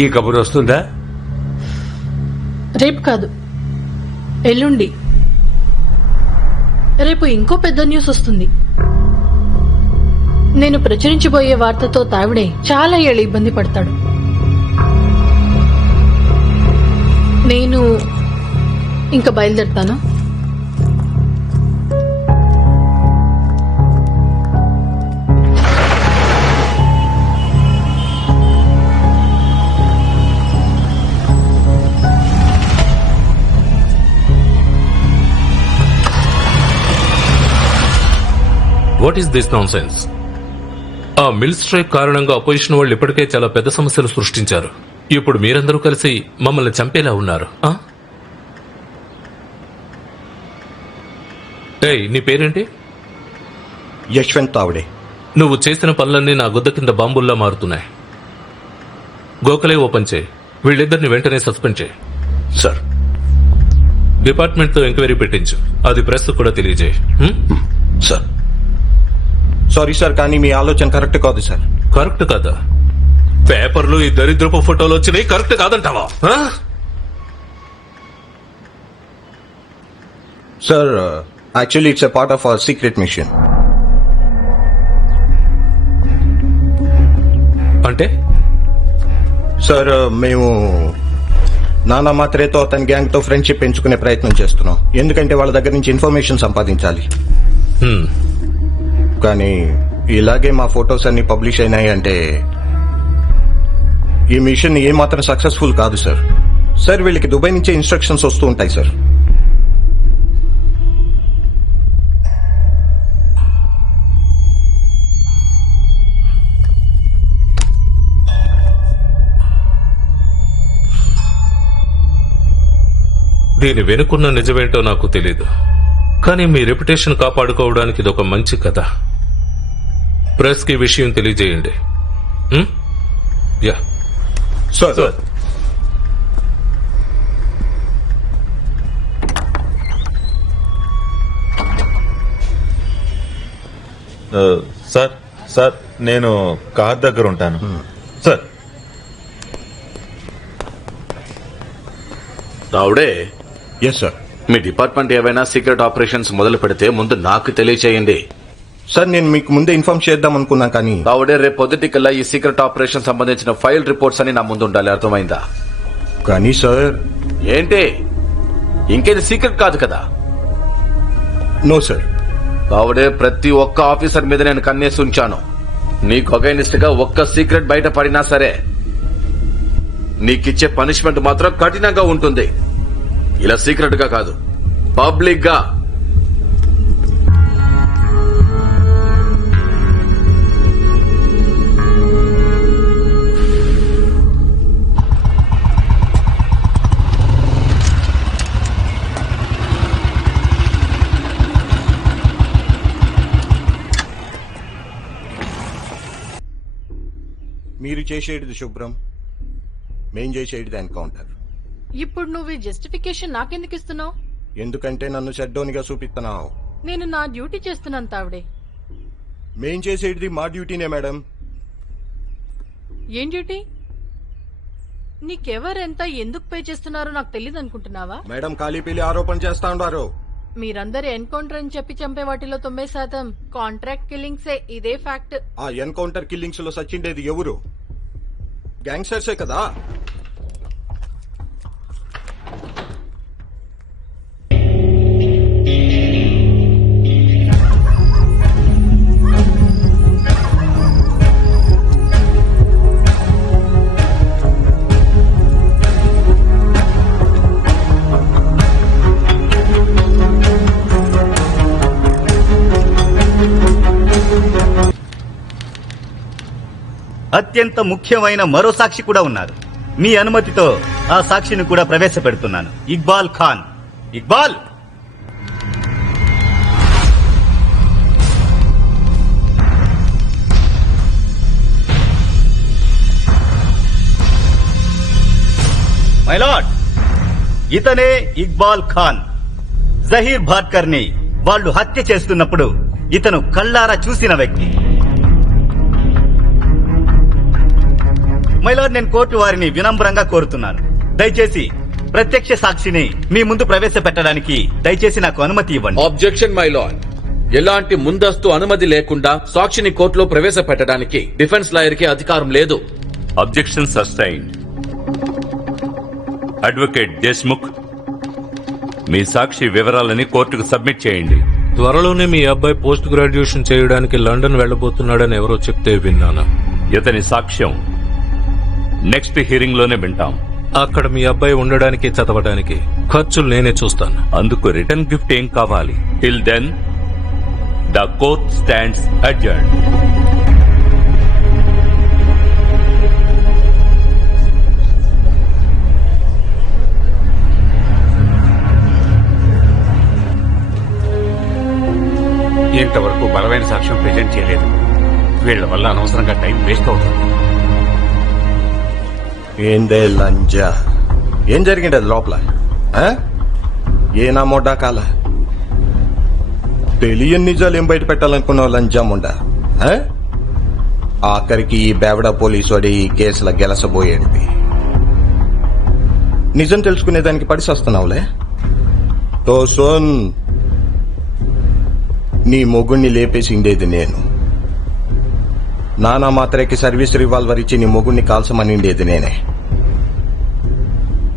ఈ కబురు వస్తుందా? రేపు కాదు, ఎల్లుండి. రేపు ఇంకో పెద్ద న్యూస్ వస్తుంది. నేను ప్రచురించబోయే వార్తతో తావిడే చాలా ఏళ్ళు ఇబ్బంది పడతాడు. నేను ఇంకా బయలుదేరుతాను. What is this non sense? ఆ మిల్ స్ట్రైక్ కారణంగా అపోజిషన్ వాళ్ళు ఇప్పటికే చాలా పెద్ద సమస్యలు సృష్టించారు. ఇప్పుడు మీరందరూ కలిసి మమ్మల్ని చంపేలా ఉన్నారు. ఏయ్, నీ పేరేంటి? యశ్వంత్ తావ్డే. నువ్వు చేసిన పనులన్నీ నా గుద్ద కింద బాంబుల్లా మారుతున్నాయి. గోఖలే ఓపెన్ చేయి. వీళ్ళిద్దరిని వెంటనే సస్పెండ్ చేయి. సార్. డిపార్ట్మెంట్ తో ఎంక్వైరీ పెట్టించు. అది ప్రెస్ కూడా తెలియజేయి. సార్. సారీ సార్, కానీ మీ ఆలోచన కరెక్ట్ కాదు సార్. కరెక్ట్ కాదా? పేపర్లు ఈ దరిద్రపు ఫోటోలు వచ్చినాయి, కరెక్ట్ కాదంటావా? Sir, actually it's a part of our secret mission. అంటే సార్, మేము నానా మాత్రేతో అతని గ్యాంగ్ తో ఫ్రెండ్షిప్ పెంచుకునే ప్రయత్నం చేస్తున్నాం. ఎందుకంటే వాళ్ళ దగ్గర నుంచి ఇన్ఫర్మేషన్ సంపాదించాలి. కానీ ఇలాగే మా ఫొటోస్ అన్ని పబ్లిష్ అయినాయి అంటే ఈ మిషన్ ఏమాత్రం సక్సెస్ఫుల్ కాదు సార్. సార్ వీళ్ళకి దుబాయ్ నుంచే ఇన్స్ట్రక్షన్స్ వస్తూ ఉంటాయి సార్. దీని వెనుకున్న నిజమేంటో నాకు తెలీదు, కానీ మీ రెప్యుటేషన్ కాపాడుకోవడానికి ఇదొక మంచి కథ. ప్రెస్ కి విషయం తెలియజేయండి. Yeah sir. సార్ సార్ నేను కార్ దగ్గర ఉంటాను సార్. రావుడే, ఎస్ సార్. మీ డిపార్ట్మెంట్ ఏవైనా సీక్రెట్ ఆపరేషన్స్ మొదలు పెడితే ముందు నాకు తెలియచేయండి. సార్ నేను మీకు ముందే ఇన్ఫార్మ్ చేద్దాం అనుకున్నా కానీ రావుడే, రేపు పొద్దుటికల్లా ఈ సీక్రెట్ ఆపరేషన్ సంబంధించిన ఫైల్ రిపోర్ట్స్ అని నా ముందు ఉండాలి, అర్థమైందా? కానీ సార్. ఏంటి, ఇంకేది సీక్రెట్ కాదు కదా? No sir. రావుడే, ప్రతి ఒక్క ఆఫీసర్ మీద నేను కన్నేసి ఉంచాను. నీకు అగైనిస్ట్ గా ఒక్క సీక్రెట్ బయట పడినా సరే నీకిచ్చే పనిష్మెంట్ మాత్రం కఠినంగా ఉంటుంది. ఇలా సీక్రెట్ గా కాదు, పబ్లిక్ గా. మీరు చేసేది శుభ్రం, మేం చేసేది ఎన్కౌంటర్. ఇప్పుడు నువ్వు ఈ జస్టిఫికేషన్ నాకెందుకు ఇస్తున్నావు? ఎందుకంటే నన్ను చెడ్డోనిగా చూపిస్తున్నావు. నేను నా డ్యూటీ చేస్తున్నాను తావిడే. మేం చేసేది మా డ్యూటీనే మేడం. ఏం డ్యూటీ? నీకెవరెంత ఎందుకు పే చేస్తున్నారో నాకు తెలియదు అనుకుంటున్నావా? మేడం ఖాళీ పీలి ఆరోపణ చేస్తా ఉండారు. మీరందరూ ఎన్కౌంటర్ అని చెప్పి చంపే వాటిలో 90% కాంట్రాక్ట్ కిల్లింగ్సే. ఇదే ఫ్యాక్ట్. ఆ ఎన్కౌంటర్ కిల్లింగ్స్ లో సచ్చిండేది ఎవరు? గ్యాంగ్స్టర్సే కదా. అత్యంత ముఖ్యమైన మరో సాక్షి కూడా ఉన్నారు. మీ అనుమతితో ఆ సాక్షిని కూడా ప్రవేశపెడుతున్నాను. ఇక్బాల్ ఖాన్. ఇక్బాల్, మై లార్డ్, ఇతనే ఇక్బాల్ ఖాన్. జహీర్ భాట్కర్ ని వాళ్ళు హత్య చేస్తున్నప్పుడు ఇతను కళ్ళారా చూసిన వ్యక్తి. మైలార్డ్, నేను కోర్టు వారిని వినమ్రంగా కోరుతున్నాను, దయచేసి ప్రత్యక్ష సాక్షిని మీ ముందు ప్రవేశపెట్టడానికి దయచేసి నాకు అనుమతి ఇవ్వండి. Objection my lord. ఎలాంటి ముందస్తు అనుమతి లేకుండా సాక్షిని కోర్టులో ప్రవేశపెట్టడానికి డిఫెన్స్ లాయర్ కి అధికారం లేదు. Objection sustained. అడ్వకేట్ దేశ్ముఖ్, మీ సాక్షి వివరాలని కోర్టుకు సబ్మిట్ చేయండి. త్వరలోనే మీ అబ్బాయి పోస్ట్ గ్రాడ్యుయేషన్ చేయడానికి లండన్ వెళ్లబోతున్నాడని ఎవరో చెప్తే విన్నాను. ఇతని సాక్ష్యం నెక్స్ట్ హియరింగ్ లోనే వింటాం. అక్కడ మీ అబ్బాయి ఉండడానికి చదవడానికి ఖర్చులు నేనే చూస్తాను. అందుకు రిటర్న్ గిఫ్ట్ ఏం కావాలి? Till then the court stands adjourned. ఇంతవరకు బలమైన సాక్ష్యం ప్రెజెంట్ చేయలేదు. వీళ్ల వల్ల అనవసరంగా టైం వేస్ట్ అవుతుంది. ఏందే లంజా, ఏం జరిగింది లోపల? ఏనా మొడ్డా కాల తెలియని నిజాలు ఏం బయట పెట్టాలనుకున్నావు లంజా మొండా? ఆఖరికి ఈ బేవడా పోలీసుడి ఈ కేసుల గెలసబోయేది. నిజం తెలుసుకునేదానికి పడిసొస్తున్నావులే. తో సోన్, నీ మొగుణ్ణి లేపేసిండేది నేను. నానా మాత్రకి సర్వీస్ రివాల్వర్ ఇచ్చి నీ మొగుణ్ణి కాల్చమనిండేది నేనే.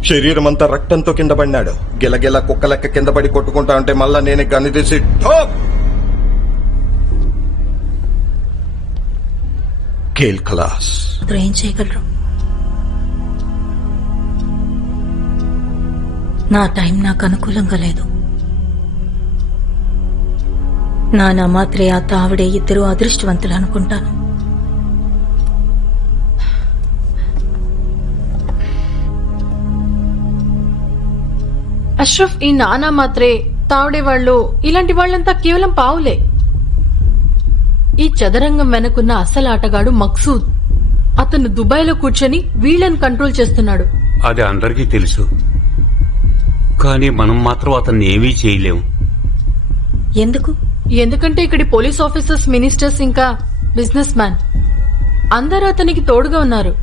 శరీరం అంతా రక్తంతో కింద పడినాడు. గిలగిల కుక్క లెక్క కింద పడి కొట్టుకుంటా ఉంటే మళ్ళా నేనే గన్ను తీసి కేల్ ఖలాస్. అప్పుడు ఏం చేయగలరు? నా టైం నాకు అనుకూలంగా లేదు. నానా మాత్రే ఆ తావిడే ఇద్దరు అదృష్టవంతులు అనుకుంటాను. అష్రఫ్, ఈ నానా మాత్రే తావడే వాళ్ళు ఇలాంటి వాళ్ళంతా కేవలం పావులే. ఈ చదరంగం వెనకున్న అసలు ఆటగాడు మక్సూద్. అతను దుబాయ్లో కూర్చొని వీళ్ళని కంట్రోల్ చేస్తున్నాడు. అది అందరికీ తెలుసు, కానీ మనం మాత్రం అతన్ని ఏమీ చేయలేము. ఎందుకు? ఎందుకంటే ఇక్కడి పోలీస్ ఆఫీసర్స్, మినిస్టర్స్ ఇంకా బిజినెస్ మ్యాన్ అందరూ అతనికి తోడుగా ఉన్నారు.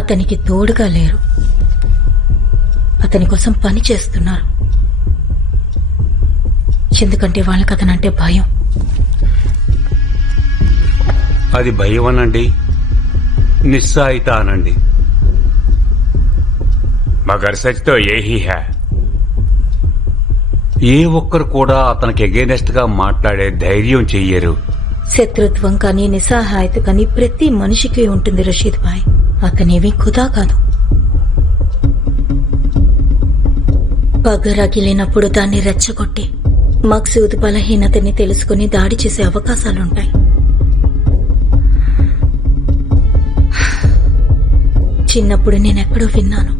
అతనికి తోడుగా లేరు, అతని కోసం పని చేస్తున్నారు. ఎందుకంటే వాళ్ళకి అతనంటే భయం. అది భయం అనండి, నిస్సాయిత అనండి, మగర్ సచ్ తో యహీ హై. ఏ ఒక్కరు కూడా అతనికి ఎగైనెస్ట్ గా మాట్లాడే ధైర్యం చెయ్యరు. శత్రుత్వం కానీ నిస్సహాయత కానీ ప్రతి మనిషికి ఉంటుంది రషీద్ భాయ్. అతనేమీ ఖుదా కాదు. పగరగిలినప్పుడు దాన్ని రెచ్చగొట్టి మక్సూద్ బలహీనతని తెలుసుకుని దాడి చేసే అవకాశాలుంటాయి. చిన్నప్పుడు నేనెక్కడో విన్నాను,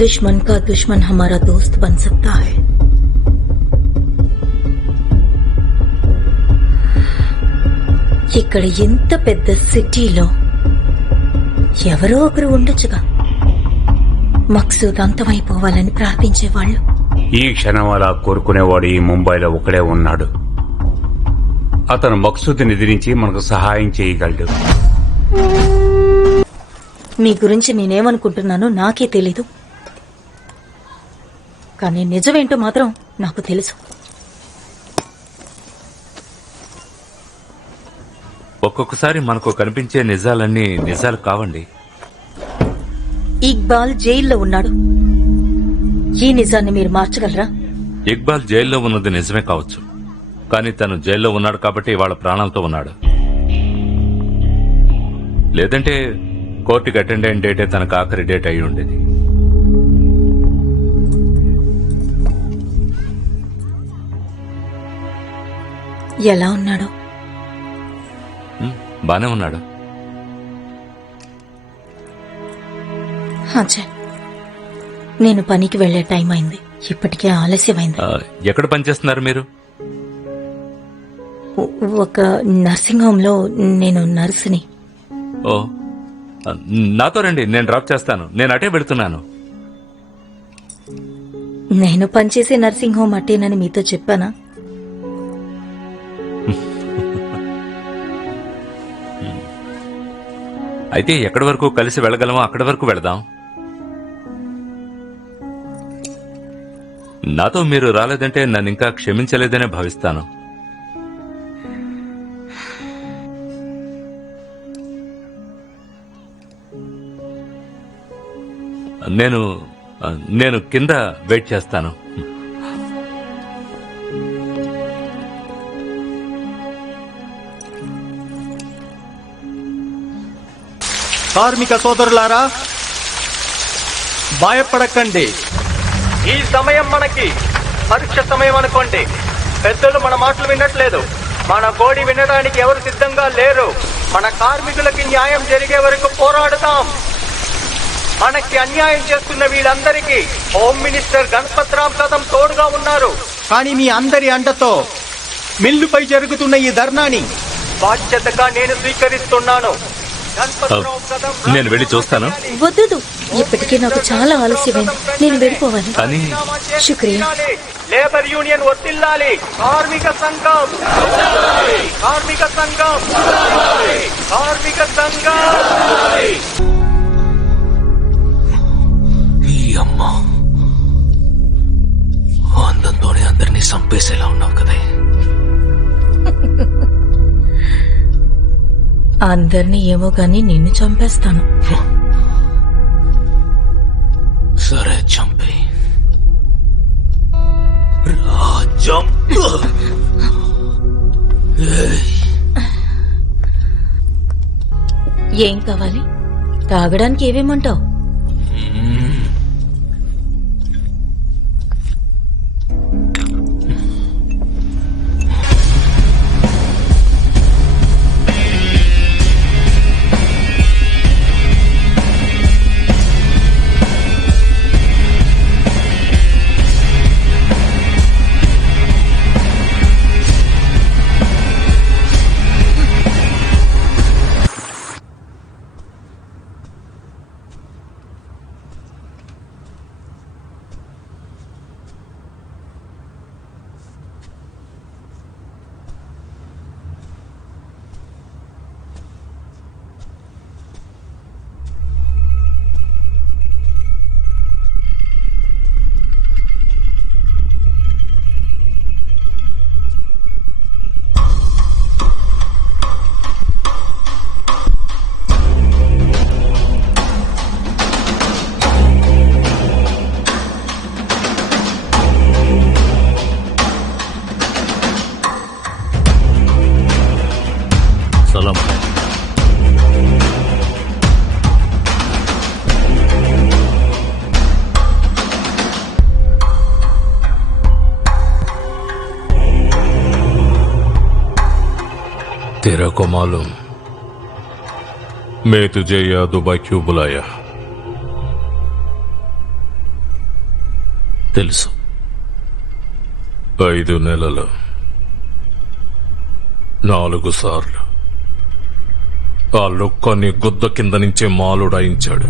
दुश्मन का दुश्मन हमारा दोस्त बन सकता है. ఇక్కడ ఇంత పెద్ద సిటీలో ఎవరో ఒకరు ఉండొచ్చుగా మక్సూద్ అంతమైపోవాలని ప్రార్థించేవాళ్ళు. ఈ క్షణం అలా కోరుకునేవాడు ఈ ముంబైలో ఒకడే ఉన్నాడు. అతను మక్సూద్ని ఎదిరించి మనకు సహాయం చేయగలడు. మీ గురించి నేనేమనుకుంటున్నానో నాకే తెలీదు, కానీ నిజమేంటో మాత్రం నాకు తెలుసు. ఒక్కొక్కసారి మనకు కనిపించే నిజాలన్నీ నిజాలు కావండి. ఇక్బాల్ జైల్లో ఉన్నాడు. ఈ నిజాన్ని మీరు మార్చగలరా? ఇక్బాల్ జైల్లో ఉన్నది నిజమే కావచ్చు, కానీ తను జైల్లో ఉన్నాడు కాబట్టి వాళ్ళ ప్రాణాలతో ఉన్నాడు. లేదంటే కోర్టుకి అటెండ్ అయిన డేటే తనకు ఆఖరి డేట్ అయి ఉండేది. ఎలా ఉన్నాడు? బానే ఉన్నాడు. అచ్చా, నేను పనికి వెళ్లే టైం అయింది. ఇప్పటికే ఆలస్యమైంది. ఎక్కడ పనిచేస్తున్నారు మీరు? ఒక నర్సింగ్ హోమ్ లో నేను నర్సుని. ఓ, నాతో రండి, నేను డ్రాప్ చేస్తాను. నేను అటే వెళుతున్నాను. నేను పనిచేసే నర్సింగ్ హోమ్ అట్టేనని మీతో చెప్పానా? అయితే ఎక్కడి వరకు కలిసి వెళ్ళగలమో అక్కడి వరకు వెళదాం. నాతో మీరు రాలేదంటే నన్ను ఇంకా క్షమించలేదనే భావిస్తాను. నేను కింద వెయిట్ చేస్తాను. కార్మిక సోదరులారా, భయపడకండి. ఈ సమయం మనకి పరీక్ష సమయం అనుకోండి. పెద్దలు మన మాటలు వినట్లేదు. మన గోడి వినడానికి ఎవరు సిద్ధంగా లేరు. మన కార్మికులకి న్యాయం జరిగే వరకు పోరాడుతాం. మనకి అన్యాయం చేస్తున్న వీళ్ళందరికీ హోమ్ మినిస్టర్ గణపత్ రామ్ కదం తోడుగా ఉన్నారు. కానీ మీ అందరి అండతో మిల్లుపై జరుగుతున్న ఈ ధర్నాని బాధ్యతగా నేను స్వీకరిస్తున్నాను. నేను వెళ్ళి చూస్తాను. వద్దు, ఇప్పటికే నాకు చాలా ఆలస్యమైంది. నేను వెళ్ళిపోవాలి. కానీ శుక్రియా. లేబర్ యూనియన్ వర్తిల్లాలి. కార్మిక సంఘం, కార్మిక సంఘం, కార్మిక సంఘం. ఈ అమ్మ అందంతోనే అందరినీ చంపేసేలా ఉన్నావు కదా. అందరినీ ఏమో గాని నిన్ను చంపేస్తాను. సరే, చంపే. ఏం కావాలి? తాగడానికి ఏవేమంటావు? సలాం. तेरा को मालूम मैं तुझे यहाँ दुबई क्यों बुलाया? తెలుసు. 5 నెలలు 4 సార్లు ఆ లొక్కని గుద్ద కింద నుంచే మాలుడాయించాడు.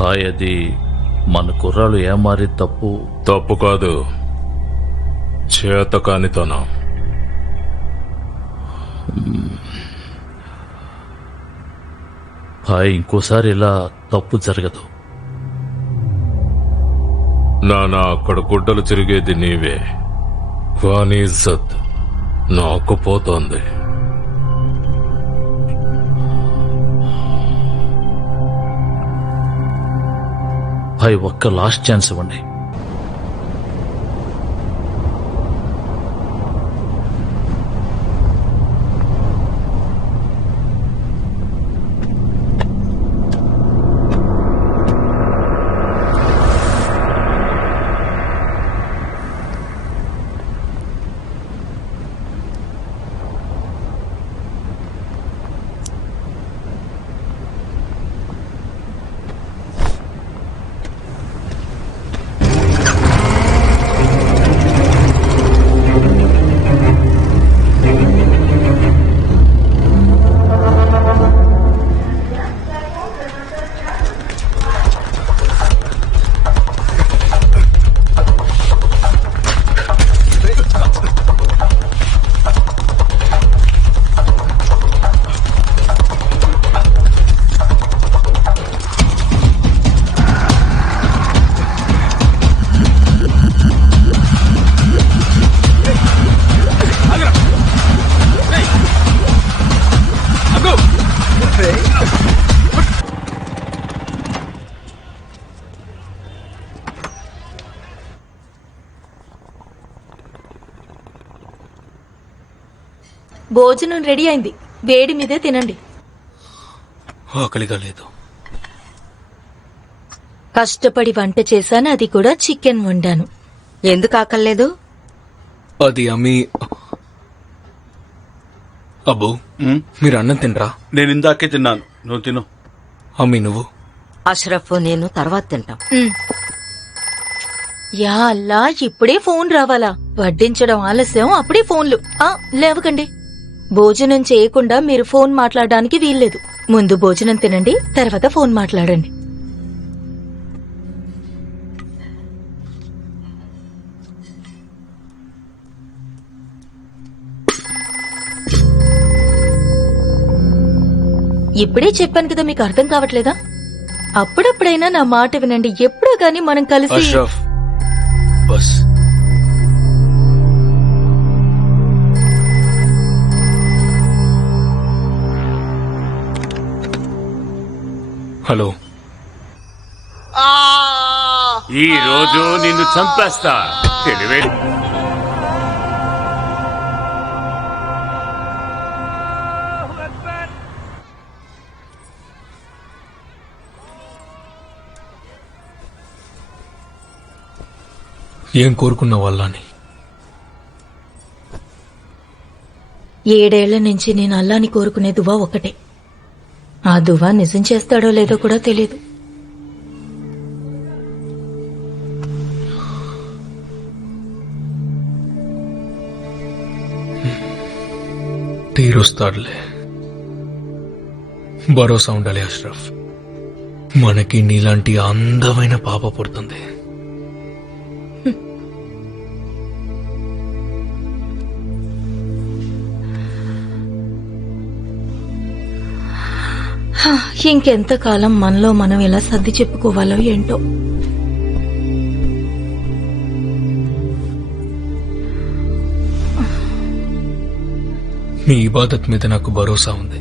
హాయ్, అది మన కుర్రాలు ఏమారి తప్పు కాదు, చేతకానితనం. హాయ్, ఇంకోసారి ఇలా తప్పు జరగదు. నానా అక్కడ గుడ్డలు తిరిగేది నీవే, కానీ ఇజ్జత్ నాకు పోతోంది. హాయ్, ఒక్క లాస్ట్ ఛాన్స్ ఇవ్వండి. భోజనం రెడీ అయింది, వేడి మీదే తినండి. ఆకలిగా లేదు. కష్టపడి వంట చేశాను, అది కూడా చికెన్ వండాను. ఎందుకు ఆకలేదు? అది అమ్మి. అబ్బు, మీరు అన్నం తినరా? నేను ఇందాకే తిన్నాను, నువ్వు తిను. అమ్మి నువ్వు? అష్రఫ్ నేను తర్వాత తింటాం. యా అల్లా, ఇప్పుడే ఫోన్ రావాలా? వడ్డించడం ఆలస్యం, అప్పుడే ఫోన్లు. లేవకండి. భోజనం చేయకుండా మీరు ఫోన్ మాట్లాడడానికి వీల్లేదు. ముందు భోజనం తినండి, తర్వాత ఫోన్ మాట్లాడండి. ఇప్పుడే చెప్పాను కదా, మీకు అర్థం కావట్లేదా? అప్పుడప్పుడైనా నా మాట వినండి. ఎప్పుడో గాని మనం కలిసి. అష్రఫ్, బస్. హలో. ఈ రోజు నిన్ను చంపేస్తా. తెలివే ఏం కోరుకున్న వాళ్ళని? 7 ఏళ్ల నుంచి నేను అల్లాని కోరుకునే దువా ఒకటే. ఆ దువా నిజం చేస్తాడో లేదో కూడా తెలియదు. తీరుస్తాడులే. భరోసా ఉండాలి అష్రఫ్. మనకి నీలాంటి అందమైన పాప పుడుతుంది. ఇంకెంతకాలం మనలో మనం ఎలా సర్ది చెప్పుకోవాలో ఏంటో. మీ ఇబాదత్ మీద నాకు భరోసా ఉంది.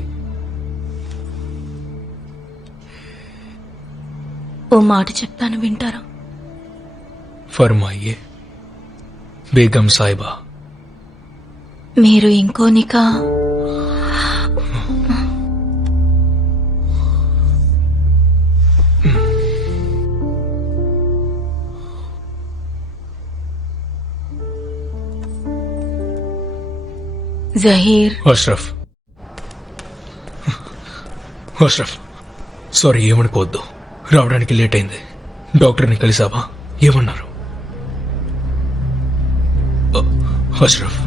ఓ మాట చెప్తాను, వింటారా? ఫర్మాయియే బేగం సాయిబా. మీరు ఇంకో నికా జహీర్. అష్రఫ్, అష్రఫ్, సారీ, ఏమనుకోవద్దు. రావడానికి లేట్ అయింది. డాక్టర్ని కలిసావా? ఏమన్నారు? అష్రఫ్,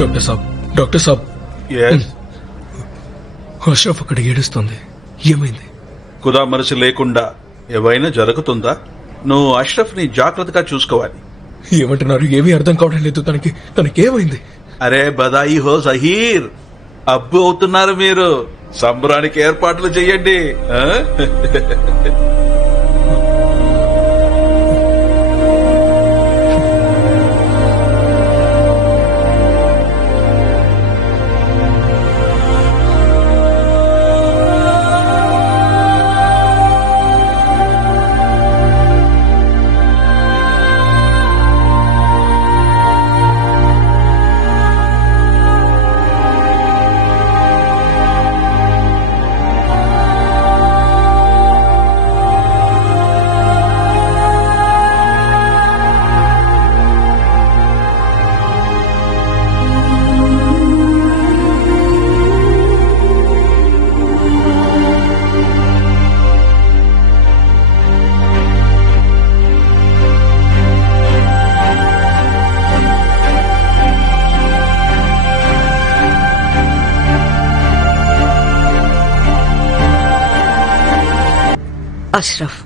డాక్టర్ సాబ్, డాక్టర్ సాబ్, అష్రఫ్ అక్కడ ఏడుస్తుంది. ఏమైంది? కుదా మనసు లేకుండా ఏవైనా జరుగుతుందా? నువ్వు అష్రఫ్ ని జాగ్రత్తగా చూసుకోవాలి. ఏమంటున్నారు? ఏమీ అర్థం కావడం లేదు. తనకేమైంది? అరే బదాయి హో జహీర్, అబ్బు అవుతున్నారు మీరు. సంబరానికి ఏర్పాట్లు చెయ్యండి. ఆ? అష్రఫ్,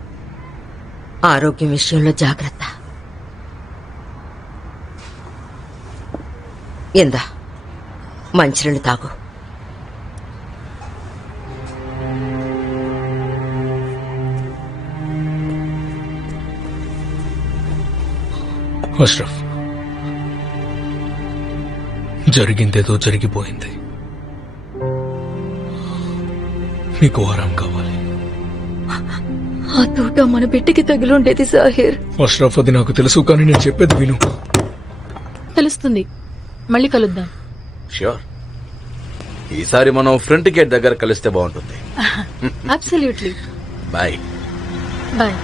ఆరోగ్యం విషయంలో జాగ్రత్త. ఎందా మంచినీళ్ళు తాగు. అష్రఫ్, జరిగిందేదో జరిగిపోయింది. నీకు ఆరాం కావాలి. ఆ తోట మన బిడ్డకి తగిలుండేది సాహిర్. అష్రఫ్, అది నాకు తెలుసు, కానీ నేను చెప్పేది విను. తెలుస్తుంది. మళ్ళీ కలుద్దాం. ష్యూర్. ఈసారి మనం ఫ్రంట్ గేట్ దగ్గర కలిస్తే బాగుంటుంది. అబ్సల్యూట్లీ. Bye bye.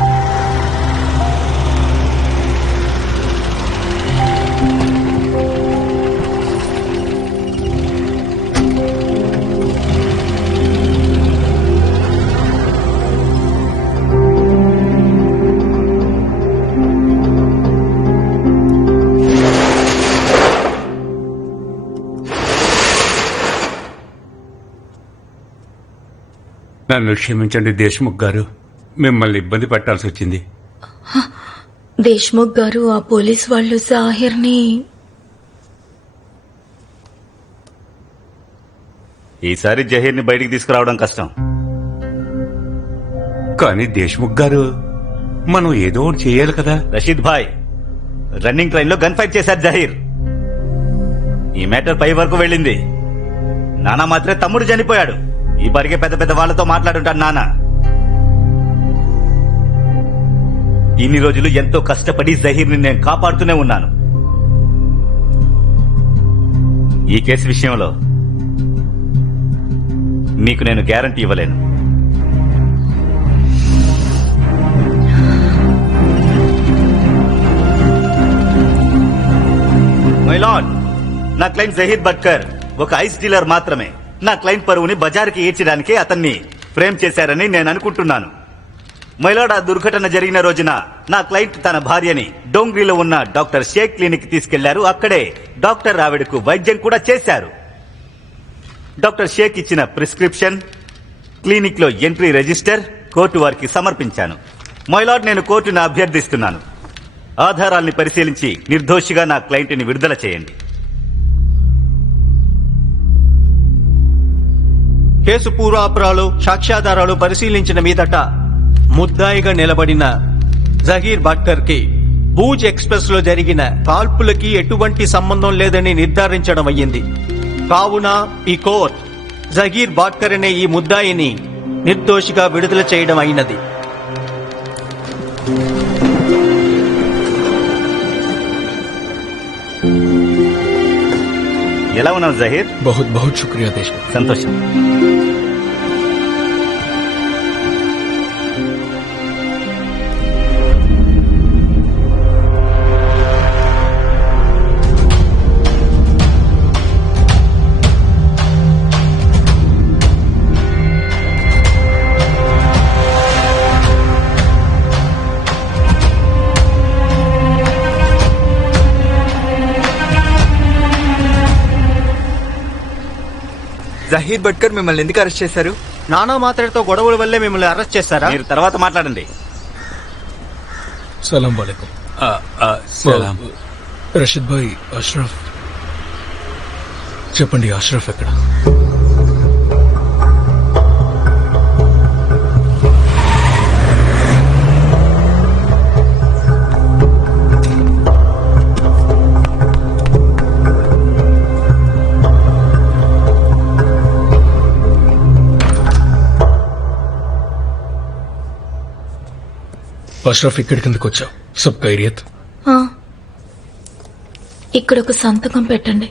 నన్ను క్షమించండి దేశ్ముఖ్ గారు, మిమ్మల్ని ఇబ్బంది పెట్టాల్సి వచ్చింది. దేశ్ముఖ్ గారు, ఆ పోలీస్ వాళ్ళు జాహిర్ని ఈసారి జహీర్ని బయటికి తీసుకురావడం కష్టం. కానీ దేశ్ముఖ్ గారు, మనం ఏదో ఒకటి చేయాలి కదా. రషీద్ భాయ్, రన్నింగ్ ట్రైన్ లో గన్ ఫైట్ చేశారు జహీర్. ఈ మ్యాటర్ పై వరకు వెళ్ళింది. నానా మాత్రమే తమ్ముడు చనిపోయాడు. ఈ పరిగే పెద్ద పెద్ద వాళ్ళతో మాట్లాడుంటాడు నాన్న. ఇన్ని రోజులు ఎంతో కష్టపడి జహీర్ని నేను కాపాడుతూనే ఉన్నాను. ఈ కేసు విషయంలో మీకు నేను గ్యారంటీ ఇవ్వలేను. మై లార్డ్, నా క్లయింట్ జహీర్ బట్కర్ ఒక ఐస్ డీలర్ మాత్రమే. నా క్లయింట్ పరువుని బజార్కి ఈడ్చడానికి అతన్ని ఫ్రేమ్ చేశారని నేను అనుకుంటున్నాను. మైలాడ్, ఆ దుర్ఘటన జరిగిన రోజున నా క్లయింట్ తన భార్యని డోంగ్రీలో ఉన్న డాక్టర్ షేక్ క్లినిక్ తీసుకెళ్లారు. అక్కడే డాక్టర్ ఆవిడకు వైద్యం కూడా చేశారు. డాక్టర్ షేక్ ఇచ్చిన ప్రిస్క్రిప్షన్, క్లినిక్ లో ఎంట్రీ రిజిస్టర్ కోర్టు వారికి సమర్పించాను. మైలాడ్, నేను కోర్టును అభ్యర్థిస్తున్నాను, ఆధారాల్ని పరిశీలించి నిర్దోషిగా నా క్లయింట్ని విడుదల చేయండి. కేసు పూర్వాపరాలు, సాక్ష్యాధారాలు పరిశీలించిన మీదట ముద్దాయిగా నిలబడిన జహీర్ బట్కర్ కి భూజ్ ఎక్స్ప్రెస్ లో జరిగిన కాల్పులకి ఎటువంటి సంబంధం లేదని నిర్ధారించడం అయ్యింది. కావున ఈ కోర్టు జహీర్ బట్కర్ అనే ఈ ముద్దాయిని నిర్దోషిగా విడుదల చేయడం అయినది. ఎలా ఉన్నావు జహీర్? బహుత్ బహుత్ శుక్రియా దేశ్ముఖ్. సంతోషం. జహీర్ బట్కర్ మిమ్మల్ని ఎందుకు అరెస్ట్ చేశారు? నానా మాత్రతో గొడవల వల్లే మిమ్మల్ని అరెస్ట్ చేశారా? మీరు తర్వాత మాట్లాడండి. సలాం వాలేకుం. రషీద్ భాయ్, అష్రఫ్ చెప్పండి, అష్రఫ్ ఎక్కడ? అష్రఫ్, ఇక్కడి కిందకు వచ్చావు. సబ్ ఖైరియత్? ఇక్కడ ఒక సంతకం పెట్టండి.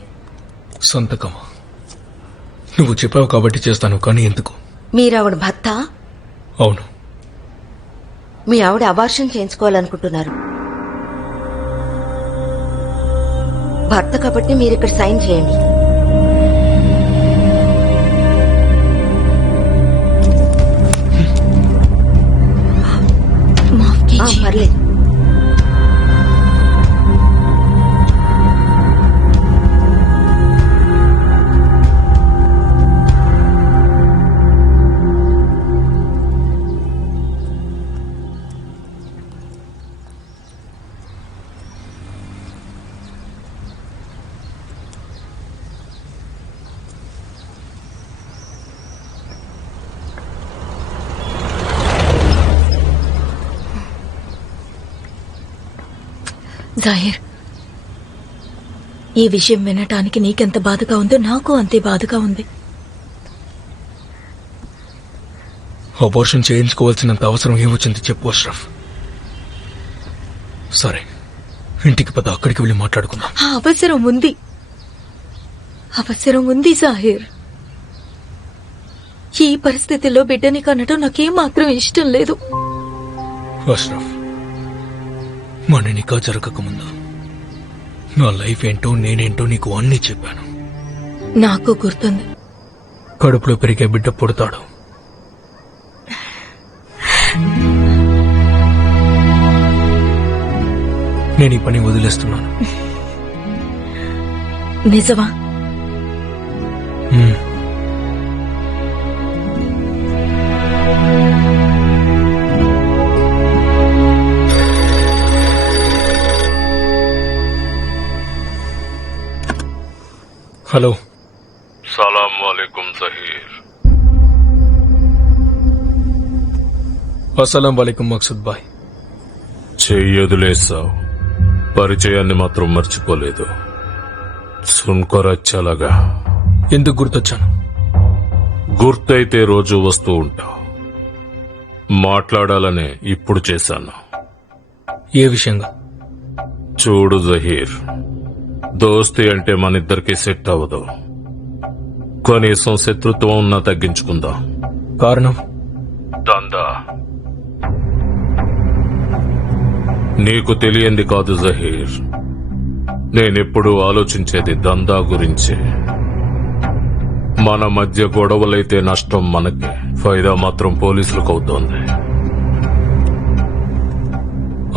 సంతకమా? నువ్వు చెప్పావు కాబట్టి చేస్తాను, కానీ ఎందుకు? మీరావిడ భర్త? అవును. మీ ఆవిడ అబార్షన్ చేయించుకోవాలనుకుంటున్నారు. భర్త కాబట్టి మీరు ఇక్కడ సైన్ చేయండి. పర్లేదు. జాహిర్, ఈ విషయం వినటానికి నీకెంత బాధగా ఉందో నాకు అంతే బాధగా ఉంది. అబార్షన్ చేయించుకోవాల్సినంత అవసరం ఏమొచ్చింది చెప్పు అష్రఫ్. సరే, ఇంటికి పద, అక్కడికి వెళ్ళి మాట్లాడుకుందాం. అవసరం ఉంది జాహిర్. ఈ పరిస్థితిలో బిడ్డని కనటం నాకేం మాత్రం ఇష్టం లేదు. అష్రఫ్, మన నికా జరగకముందు నా లైఫ్ ఏంటో నేనేంటో నీకు అన్నీ చెప్పాను. నాకు గుర్తుంది. కడుపులో పెరిగే బిడ్డ పుడతాడు. నేను ఈ పని వదిలేస్తున్నాను. నిజమా? హలో. సలాం వాలేకుం జహీర్. అస్సలాం వాలేకుం మక్సూద్ భాయ్. చెయ్యొదిలేసావు. పరిచయాన్ని మాత్రం మర్చిపోలేదు. సున్కొరచ్చలాగా. ఎందుకు గుర్తొచ్చాను? గుర్తయితే రోజు వస్తూ ఉంటావు. మాట్లాడాలనే ఇప్పుడు చేశాను. ఏ విషయంగా? చూడు జహీర్, దోస్తి అంటే మనిద్దరికి సెట్ అవ్వదు. కనీసం శత్రుత్వం ఉన్నా తగ్గించుకుందాం. కారణం? దందా. నీకు తెలియంది కాదు జహీర్, నేనెప్పుడూ ఆలోచించేది దందా గురించి. మన మధ్య గొడవలైతే నష్టం మనకి, ఫైదా మాత్రం పోలీసులకు అవుతోంది.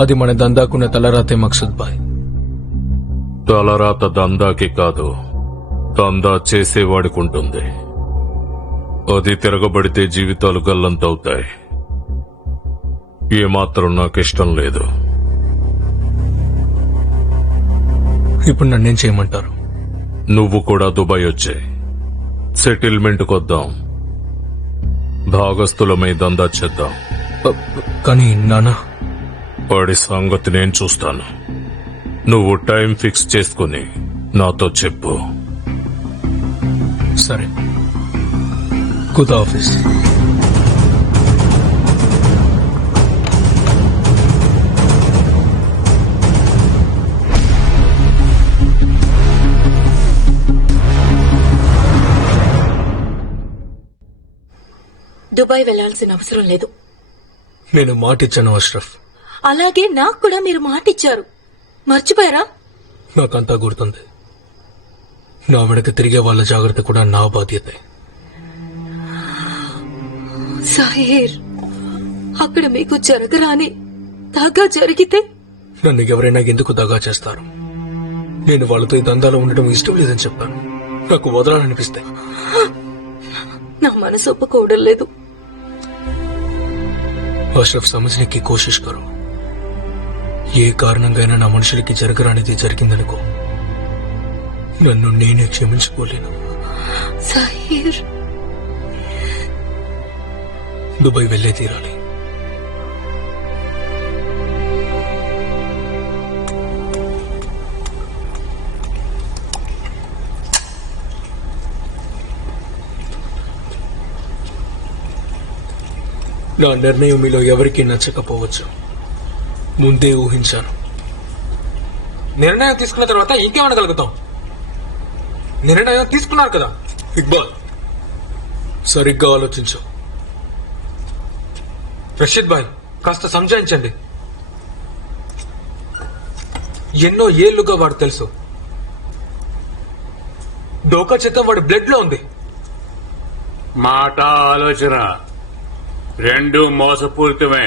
అది మన దందాకున్న తలరాతే మక్సద్ భాయ్. తలరాత దందాకి కాదు, దందా చేసేవాడికి ఉంటుంది. అది తిరగబడితే జీవితాలు గల్లంతవుతాయి. ఏమాత్రం నాకిష్టం లేదు. ఇప్పుడు నన్నేం చేయమంటారు? నువ్వు కూడా దుబాయ్ వచ్చాయి, సెటిల్మెంట్ కొద్దాం, భాగస్థులమై దందా చేద్దాం. కానీ నానా, వాడి సంగతి నేను చూస్తాను. నువ్వు టైం ఫిక్స్ చేసుకుని నాతో చెప్పు. సరే, ఖుదా ఆఫీస్. దుబాయ్ వెళ్లాల్సిన అవసరం లేదు. నేను మాటిచ్చాను అష్రఫ్. అలాగే నాకు కూడా మీరు మాటిచ్చారు, మర్చిపోయారా? నాకంతా గుర్తుంది. నా వెనక తిరిగే వాళ్ళ జాగ్రత్త కూడా నా బాధ్యతే. సాహీర్, అక్కడ మీకు జరగరాని దాగా జరిగితే నన్ను ఎవరైనా ఎందుకు దగా చేస్తారు? నేను వాళ్ళతో ఈ దందాలో ఉండటం ఇష్టం లేదని చెప్పాను. నాకు వదలాలనిపిస్తే నా మనసు ఒప్పుకోవడం లేదు. అష్రఫ్, సమజ్నే కి కోషిష్ కరో. ఏ కారణంగా నా మనుషులకి జరగరానిది జరిగిందనుకో, నన్ను నేనే క్షమించుకోలేను. సాహీర్, దుబాయ్ వెళ్లే తీరాలి. నా నిర్ణయం మీలో ఎవరికీ నచ్చకపోవచ్చు. ముందే ఊహించాను. నిర్ణయం తీసుకున్న తర్వాత ఇంకేమనగలుగుతాం? నిర్ణయం తీసుకున్నారు కదా. ఇక్బాల్, సరిగ్గా ఆలోచించు. రషీద్ భాయ్, కాస్త సంజాయించండి. ఎన్నో ఏళ్లుగా వాడు తెలుసు. డోకా చిత్తం వాడి బ్లడ్ లో ఉంది. మాట ఆలోచన రెండు మోసపూరితమే.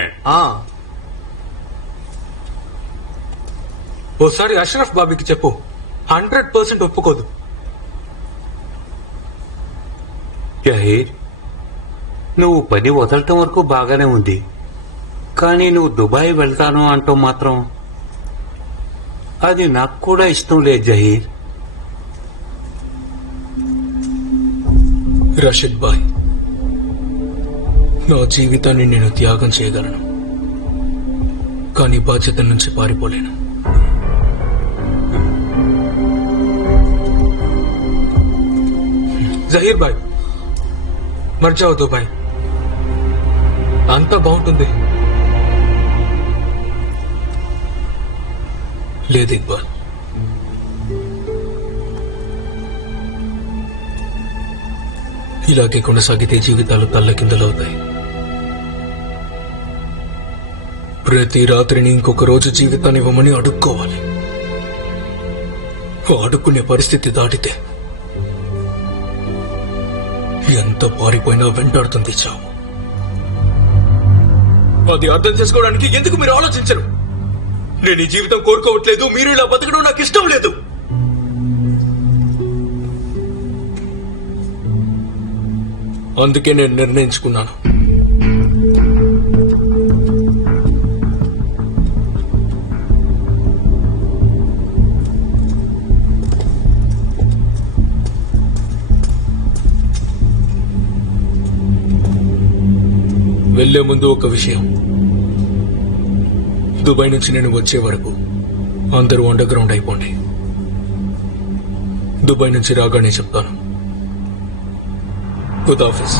ఓసారి అష్రఫ్ బాబీకి చెప్పు, 100% ఒప్పుకోదు. జహీర్, నువ్వు పని వదలటం వరకు బాగానే ఉంది, కానీ నువ్వు దుబాయ్ వెళ్తాను అంటూ మాత్రం అది నాకు కూడా ఇష్టం లేదు జహీర్. రషీద్ భాయ్, నా జీవితాన్ని నేను త్యాగం చేయగలను, కానీ బాధ్యత నుంచి పారిపోలేను. జహీర్ భాయ్, మర్జావు దుబాయ్, అంతా బాగుంటుంది. లేదు ఇక్బాల్, ఇలాగే కొనసాగితే జీవితాలు తల్లకిందలవుతాయి. ప్రతి రాత్రిని ఇంకొక రోజు జీవితాన్ని ఇవ్వమని అడుక్కోవాలి. అడుక్కునే పరిస్థితి దాటితే ఎంత పారిపోయినా వెంటాడుతుంది చావు. అది అర్థం చేసుకోవడానికి ఎందుకు మీరు ఆలోచించరు? నేను ఈ జీవితం కోరుకోవట్లేదు, మీరు ఇలా బతకడం నాకు ఇష్టం లేదు. అందుకే నేను నిర్ణయించుకున్నాను. వెళ్లే ముందు ఒక విషయం. దుబాయ్ నుంచి నేను వచ్చే వరకు అందరూ అండర్ గ్రౌండ్ అయిపోండి. దుబాయ్ నుంచి రాగానే చెప్తాను. ఖుదాఫిజ్.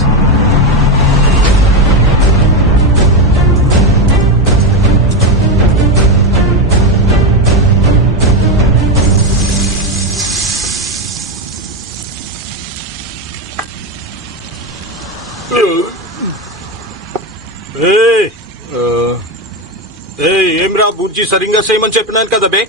ఏమ్రా బుజ్జి సరిగ్గా చేయమని చెప్పినాను కదా బే.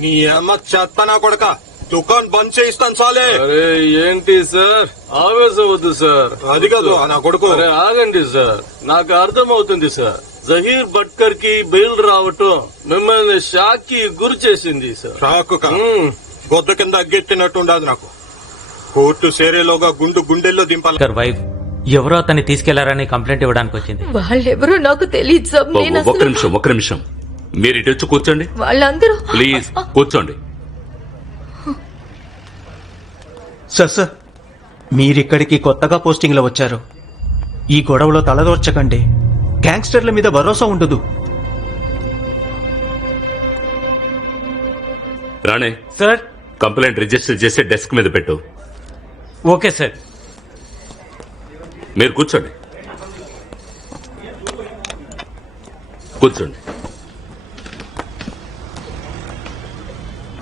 నీ అమ్మ చెత్త నా కొడక, దుకాణం బంద్ చేయిస్తాను చాలే. అరే ఏంటి సార్, ఆవేశం వద్దు సార్. అది కాదు నా కొడుకు. అరే ఆగండి సార్, నాకు అర్థమవుతుంది సార్. జహీర్ భట్కర్ కి బెయిల్ రావటం మిమ్మల్ని షాక్ కి గురి చేసింది సార్. షాక్ గొద్ద కింద అగ్గెట్టినట్టు ఉండదు నాకు. కోర్టు సేరేలోగా గుండెల్లో దింపాలి. భట్కర్ వైఫ్ ఎవరో అతన్ని తీసుకెళ్లారని కంప్లైంట్ ఇవ్వడానికి వచ్చింది. వాళ్ళెవరో నాకు తెలియదు సార్. నేను ఒక్క నిమిషం మీరు ఇటు వచ్చి కూర్చోండి. వాళ్ళందరూ ప్లీజ్ కూర్చోండి. సార్ మీరిక్కడికి కొత్తగా పోస్టింగ్ లో వచ్చారు. ఈ గొడవలో తలదోర్చకండి. గ్యాంగ్స్టర్ల మీద భరోసా ఉండదు. రాణే సార్. కంప్లైంట్ రిజిస్టర్ చేసి డెస్క్ మీద పెట్టు. Okay sir. మీరు కూర్చోండి. కూర్చోండి.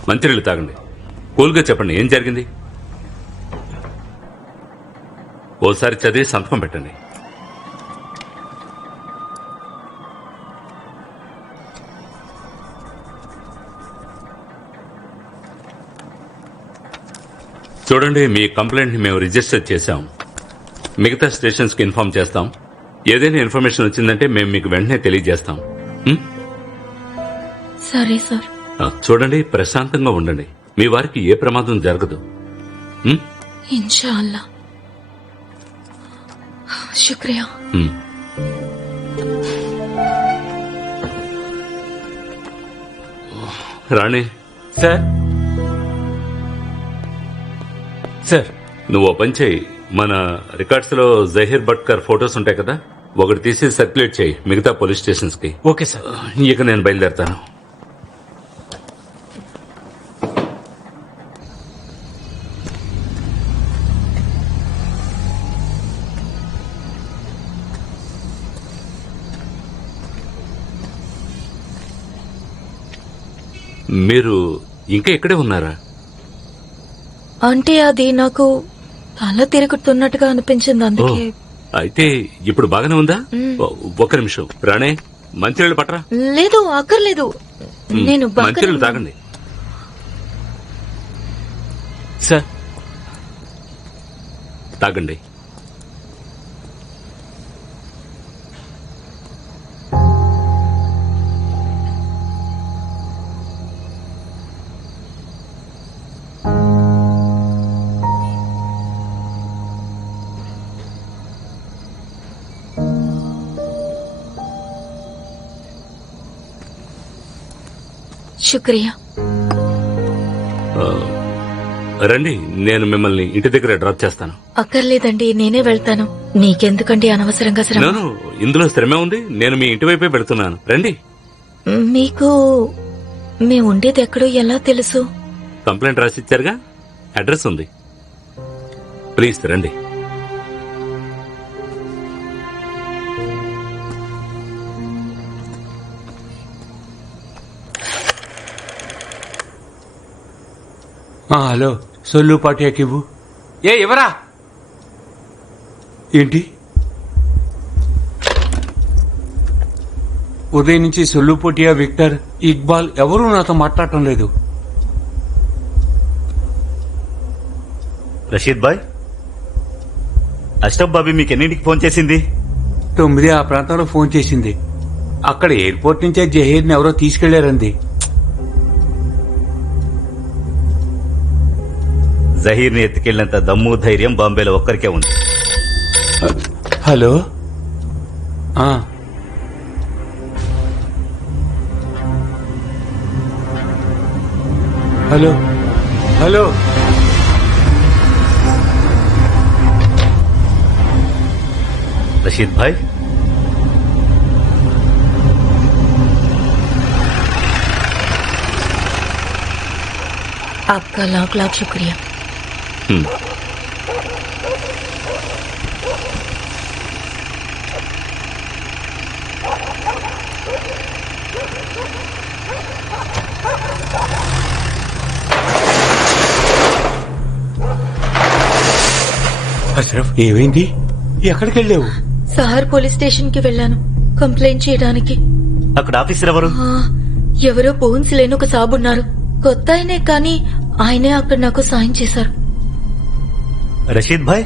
మంచినీళ్ళు తాగండి. కూల్గా చెప్పండి ఏం జరిగింది. ఓసారి చదివి సంతకం పెట్టండి. చూడండి, మీ కంప్లైంట్ మేము రిజిస్టర్ చేశాం. మిగతా స్టేషన్స్ కి ఇన్ఫార్మ్ చేస్తాం. ఏదైనా ఇన్ఫర్మేషన్ వచ్చిందంటే మేము మీకు వెంటనే తెలియజేస్తాం. సరే సార్. చూడండి, ప్రశాంతంగా ఉండండి. మీ వారికి ఏ ప్రమాదం జరగదు. ఇన్షాల్లా. శుక్రియా. రాణి సార్. సార్ నువ్వు ఓ పని చేయి. మన రికార్డ్స్ లో జహీర్ భట్కర్ ఫొటోస్ ఉంటాయి కదా, ఒకటి తీసి సర్క్యులేట్ చేయి మిగతా పోలీస్ స్టేషన్స్ కి. Okay sir. ఇక నేను బయలుదేరతాను. మీరు ఇంకా ఇక్కడే ఉన్నారా? అంటే అది నాకు తల తిరుగుతున్నట్టుగా అనిపించింది, అందుకే. అయితే ఇప్పుడు బాగానే ఉందా? ఒక్క నిమిషం రాణే, మంచినీళ్ళు పట్టరా. లేదు అక్కర్లేదు, నేను మంచినీళ్ళు తాగండి. సార్ తాగండి. శుక్రియా. రండి, నేను మిమ్మల్ని ఇంటి దగ్గర డ్రాప్ చేస్తాను. అక్కర్లేదండి, నేనే వెళ్తాను. నీకెందుకండి అనవసరంగా శ్రమ? నేను ఇందులో శ్రమే ఉంది. నేను మీ ఇంటి వైపే పెడుతున్నాను. రండి. మీకు మేము ఉండేది ఎక్కడో ఎలా తెలుసు? కంప్లైంట్ రాసిచ్చారుగా, అడ్రస్ ఉంది. ప్లీజ్ రండి. హలో, సొల్లు పాటియాకివ్వు. ఎవరా? ఏంటి ఉదయం నుంచి సొల్లు పోటియా, విక్టర్, ఇక్బాల్ ఎవరూ నాతో మాట్లాడటం లేదు. రషీద్ భాయ్, అష్రఫ్ బాబీ మీకు ఎన్నింటికి ఫోన్ చేసింది? 9 ఆ ప్రాంతంలో ఫోన్ చేసింది. అక్కడ ఎయిర్పోర్ట్ నుంచే జహీర్ని ఎవరో తీసుకెళ్లారంది. జహీర్ని ఎత్తుకెళ్లినంత దమ్ము ధైర్యం బాంబేలో ఒక్కరికే ఉంది. Hello. Hello hello. Rashid bhai, आपका लाख लाख शुक्रिया. అష్రఫ్ ఏమైంది? ఎక్కడికి వెళ్ళావు? సహార్ పోలీస్ స్టేషన్ కి వెళ్ళాను కంప్లైంట్ చేయడానికి. అక్కడ ఆఫీసర్ ఎవరు? ఆ, ఎవరో బోన్స్ లేని ఒక సాబున్నారు. కొత్త ఆయనే కానీ ఆయనే అక్కడ నాకు సాయం చేశారు. రషీద్ భాయ్,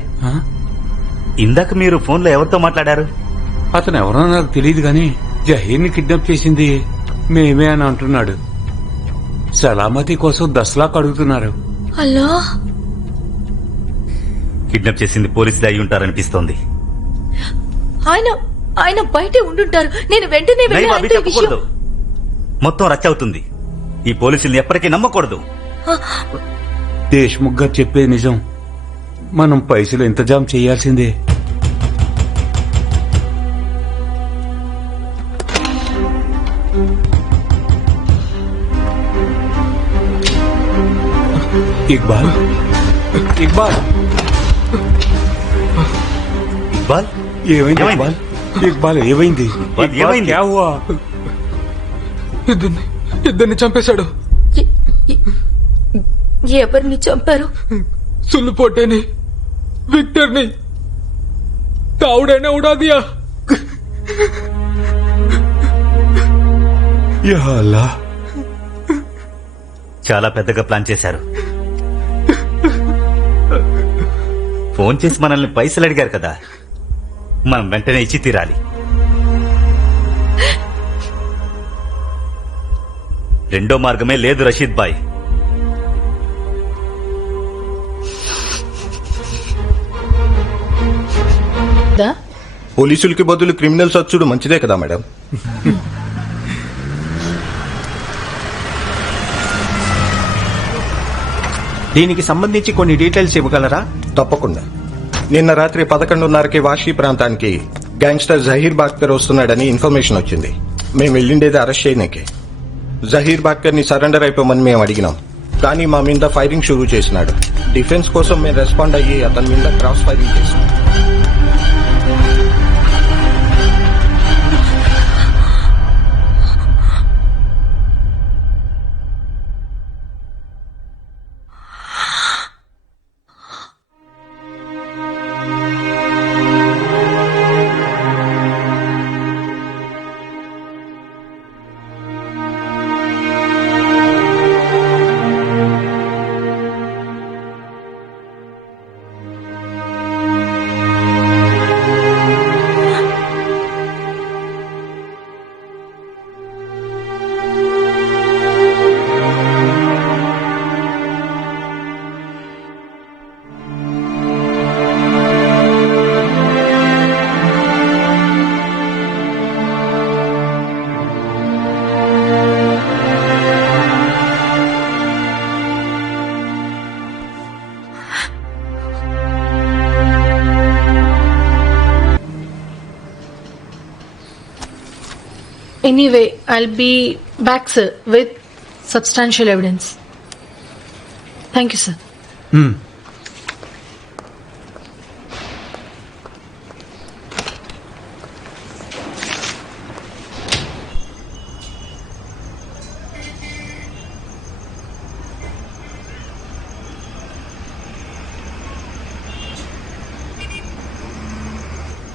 ఇందాక మీరు ఫోన్లో ఎవరితో మాట్లాడారు? అతను ఎవరో నాకు తెలియదు గాని జహీర్ని కిడ్నాప్ చేసింది మేమే అని అంటున్నాడు. సలామతి కోసం 10 లాఖ్ అడుగుతున్నారు. అలా కిడ్నాప్ చేసింది పోలీసులు అయి ఉంటారనిపిస్తోంది. ఆయన ఆయన బయటే ఉండుంటారు. నేను వెంటనే వెళ్ళి నైబ్, అవి ఆయనతో ఈ విషయం- చెప్పకూడదు. మొత్తం రచ్చ అవుతుంది. ఈ పోలీసుల్ని ఎప్పటికీ నమ్మకూడదు. దేశ్ముఖ్ గారు చెప్పేది నిజం. మనం పైసలు ఇంతజాం చేయాల్సిందే. ఇక్బాల్, ఇక్బాల్, ఇక్బాల్, ఏమైంది? ఏమైంది? ఇక్బాల్, ఇక్బాల్ ఏమైంది? ఇక్బాల్, ఇక్బాల్, ఏమైంది? క్యా హువా? ఇద్దరిని చంపేశాడు. ఎవరిని చంపారు? సుల్లుపోటేని, విక్టర్ని తావుడైనా ఉడాదియా. యా అల్లాహ్, చాలా పెద్దగా ప్లాన్ చేశారు. ఫోన్ చేసి మనల్ని పైసలు అడిగారు కదా, మనం వెంటనే ఇచ్చి తీరాలి. రెండో మార్గమే లేదు రషీద్ భాయ్. పోలీసులకి బదులు క్రిమినల్స్ వచ్చుడు మంచిదే కదా మేడం. దీనికి సంబంధించి కొన్ని డీటెయిల్స్ ఇవ్వగలరా? తప్పకుండా. నిన్న రాత్రి 11:30కి వాషీ ప్రాంతానికి గ్యాంగ్స్టర్ జహీర్ బాక్తర్ వస్తున్నాడని ఇన్ఫర్మేషన్ వచ్చింది. మేము వెళ్ళిండేది అరెస్ట్ చేయడానికి. జహీర్ బాక్తర్ ని సరెండర్ అయిపోమని మేము అడిగినాం, కానీ మా మీద ఫైరింగ్ షురూ చేసినాడు. డిఫెన్స్ కోసం మేము రెస్పాండ్ అయ్యి అతని మీద క్రాస్ ఫైరింగ్ చేసినాం. Anyway, I'll be back, sir, with substantial evidence. Thank you, sir.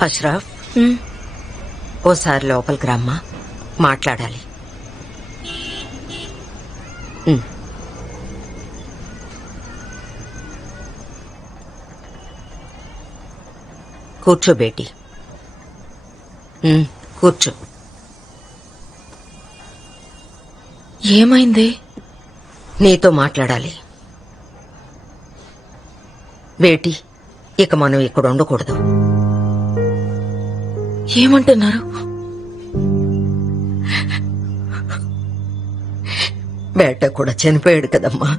Ashraf, ఓసారి లోపలికి రమ్మా, మాట్లాడాలి. కూర్చో బేటీ, కూర్చో. ఏమైంది? నీతో మాట్లాడాలి. బేటీ, ఇక మనం ఇక్కడ ఉండకూడదు. ఏమంటున్నారు? బేట కూడా చనిపోయాడు కదమ్మా.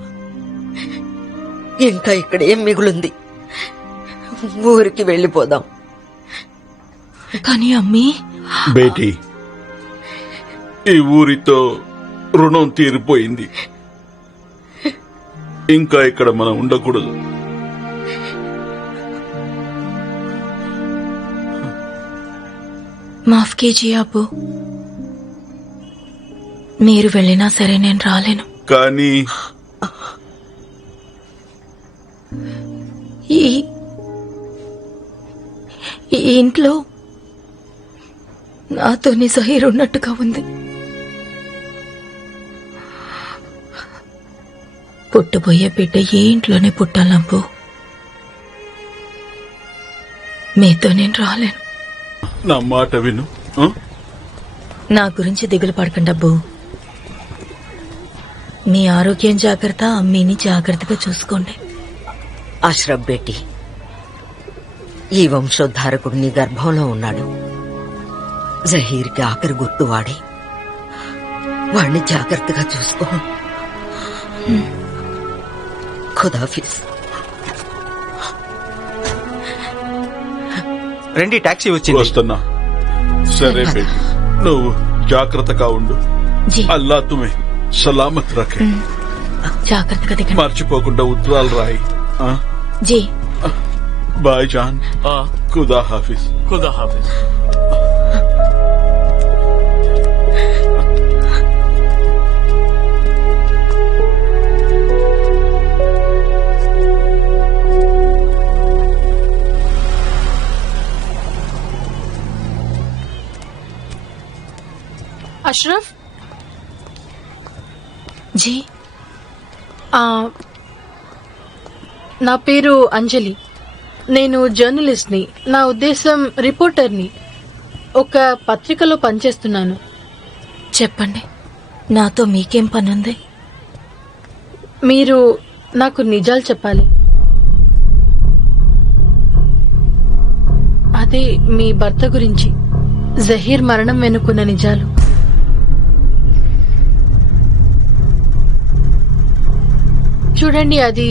ఇంకా ఇక్కడ ఏం మిగులుంది? ఊరికి వెళ్ళిపోదాం. కానీ అమ్మీ, బేటీ, ఈ ఊరితో రుణం తీరిపోయింది. ఇంకా ఇక్కడ మనం ఉండకూడదు. మాఫ్ కీజియే అబ్బు, మీరు వెళ్ళినా సరే నేను రాలేను. కానీ ఈ ఈ ఇంట్లో నాతోని జహీర్ ఉన్నట్టుగా ఉంది. పుట్టబోయే బిడ్డ ఈ ఇంట్లోనే పుట్టాలబ్బు. మీతో నేను రాలేను. నా మాట విను. నా గురించి దిగులు పడకండి అబ్బు. మీ ఆరోగ్యం జాగ్రత్త, అమ్మీని జాగ్రత్తగా చూసుకోండి. అష్రఫ్ బేటీ, ఈ వంశోద్ధారకుడు నీ గర్భంలో ఉన్నాడు. జహీర్కి ఆఖరి గుర్తు వాడి, వాణ్ణి జాగ్రత్తగా చూసుకో. ఖుదాఫిజ్. రండి, టాక్సీ వచ్చింది. వస్తున్నా. సరే బేటీ, నువ్వు జాగ్రత్తగా ఉండు. జీ అల్లా తుమే సలామత్ రఖే. జాగ్రత్తగా దిగండి. మర్చిపోకుండా ఉత్తరాలు రాయి. జీ బాయ్ జాన్. ఖుదా హాఫిజ్. खुदा हाफिज. అష్రఫ్, జీ నా పేరు అంజలి. నేను జర్నలిస్ట్ని. నా ఉద్దేశం రిపోర్టర్ని. ఒక పత్రికలో పనిచేస్తున్నాను. చెప్పండి, నాతో మీకేం పనుంది? మీరు నాకు నిజాలు చెప్పాలి. అదే మీ భర్త గురించి, జహీర్ మరణం వెనుకున్న నిజాలు. చూడండి, అది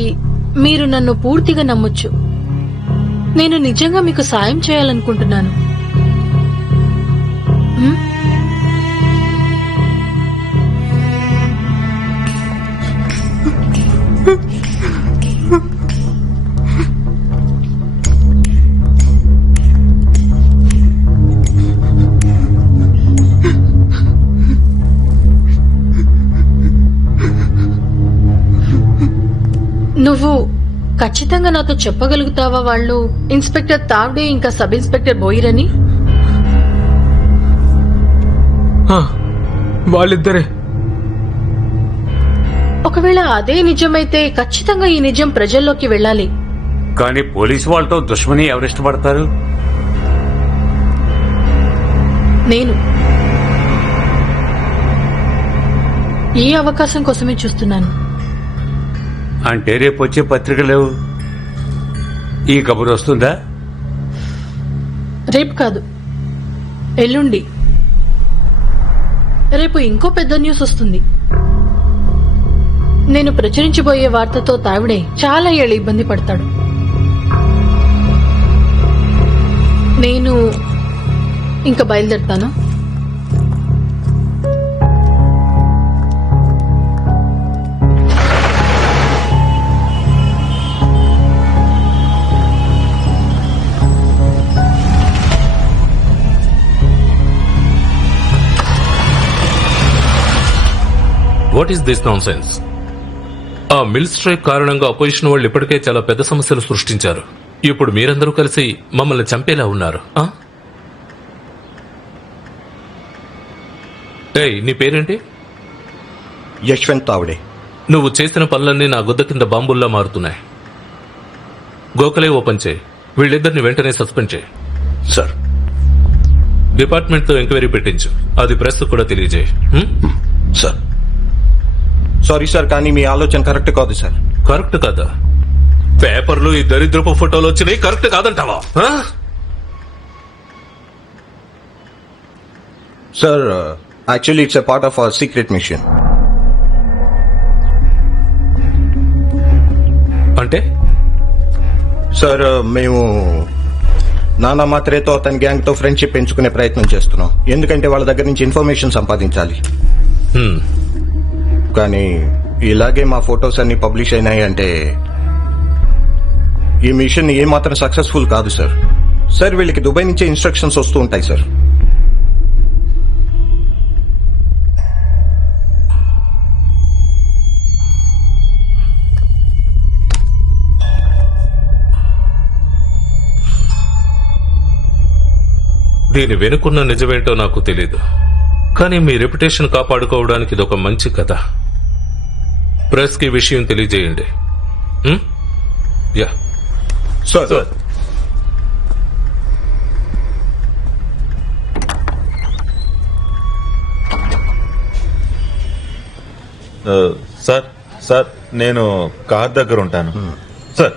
మీరు నన్ను పూర్తిగా నమ్మొచ్చు. నేను నిజంగా మీకు సాయం చేయాలనుకుంటున్నాను. నువ్వు ఖచ్చితంగా నాతో చెప్పగలుగుతావా వాళ్ళు ఇన్స్పెక్టర్ తావ్డే ఇంకా సబ్ ఇన్స్పెక్టర్ బోయిరని? వాళ్ళిద్దరే. ఒకవేళ అదే నిజమైతే ఖచ్చితంగా ఈ నిజం ప్రజల్లోకి వెళ్ళాలి. కానీ పోలీసు వాళ్ళతో దుష్మని ఎవరు ఇష్టపడతారు? నేను ఈ అవకాశం కోసమే చూస్తున్నాను. అంటే రేపు వచ్చే పత్రికలు ఈ కబురు వస్తుందా? రేపు కాదు, ఎల్లుండి. రేపు ఇంకో పెద్ద న్యూస్ వస్తుంది. నేను ప్రచురించబోయే వార్తతో తావిడే చాలా ఏళ్ళు ఇబ్బంది పడతాడు. నేను ఇంకా బయలుదేరుతాను. What is this non sense? ఆ మిల్ స్ట్రైక్ కారణంగా అపోజిషన్ వాళ్ళు ఇప్పటికే చాలా పెద్ద సమస్యలు సృష్టించారు. ఇప్పుడు మీరందరూ కలిసి మమ్మల్ని చంపేలా ఉన్నారు. ఏయ్, నీ పేరేంటి? యశ్వంత్ తావ్డే. నువ్వు చేసిన పనులన్నీ నా గుద్ద కింద బాంబుల్లా మారుతున్నాయి. గోఖలే ఓపెన్ చేయి. వీళ్ళిద్దరిని వెంటనే సస్పెండ్ చేయి. సార్. డిపార్ట్మెంట్ తో ఎంక్వైరీ పెట్టించు. అది ప్రెస్ కూడా తెలియజేయి. సార్. సారీ సార్, కానీ మీ ఆలోచన కరెక్ట్ కాదు సార్. కరెక్ట్ కాదా? పేపర్లు ఈ దరిద్రపు ఫోటోలు వచ్చినాయి, కరెక్ట్ కాదంటావా? Sir, actually it's a part of our secret mission. అంటే సార్, మేము నానా మాత్రేతో అతని గ్యాంగ్ తో ఫ్రెండ్షిప్ పెంచుకునే ప్రయత్నం చేస్తున్నాం. ఎందుకంటే వాళ్ళ దగ్గర నుంచి ఇన్ఫర్మేషన్ సంపాదించాలి. కానీ ఇలాగే మా ఫొటోస్ అన్ని పబ్లిష్ అయినాయి అంటే ఈ మిషన్ ఏమాత్రం సక్సెస్ఫుల్ కాదు సార్. సార్ వీళ్ళకి దుబాయ్ నుంచే ఇన్స్ట్రక్షన్స్ వస్తూ ఉంటాయి సార్. దీని వెనుకున్న నిజమేంటో నాకు తెలీదు, కానీ మీ రెప్యుటేషన్ కాపాడుకోవడానికి ఇదొక మంచి కథ. ప్రెస్ కి విషయం తెలియజేయండి. Yeah sir. సార్ సార్ నేను కార్ దగ్గర ఉంటాను. సార్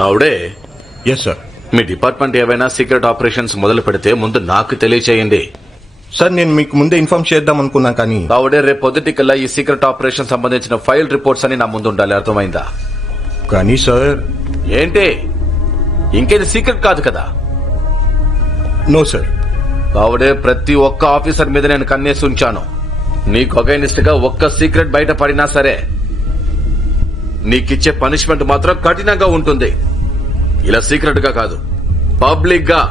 రావుడే, ఎస్ సార్. మీ డిపార్ట్మెంట్ ఏవైనా సీక్రెట్ ఆపరేషన్స్ మొదలు పెడితే ముందు నాకు తెలియచేయండి. సార్ నేను మీకు ముందే ఇన్ఫార్మ్ చేద్దాం అనుకున్నా కానీ రావుడే, రేపు పొద్దుటికల్లా ఈ సీక్రెట్ ఆపరేషన్ సంబంధించిన ఫైల్ రిపోర్ట్స్ అని నా ముందు ఉండాలి, అర్థమైందా? కానీ సార్. ఏంటి, ఇంకేది సీక్రెట్ కాదు కదా? No sir. రావుడే, ప్రతి ఒక్క ఆఫీసర్ మీద నేను కన్నేసి ఉంచాను. నీకు అగైనిస్ట్ గా ఒక్క సీక్రెట్ బయట పడినా సరే నీకిచ్చే పనిష్మెంట్ మాత్రం కఠినంగా ఉంటుంది. ఇలా సీక్రెట్ గా కాదు, పబ్లిక్ గా.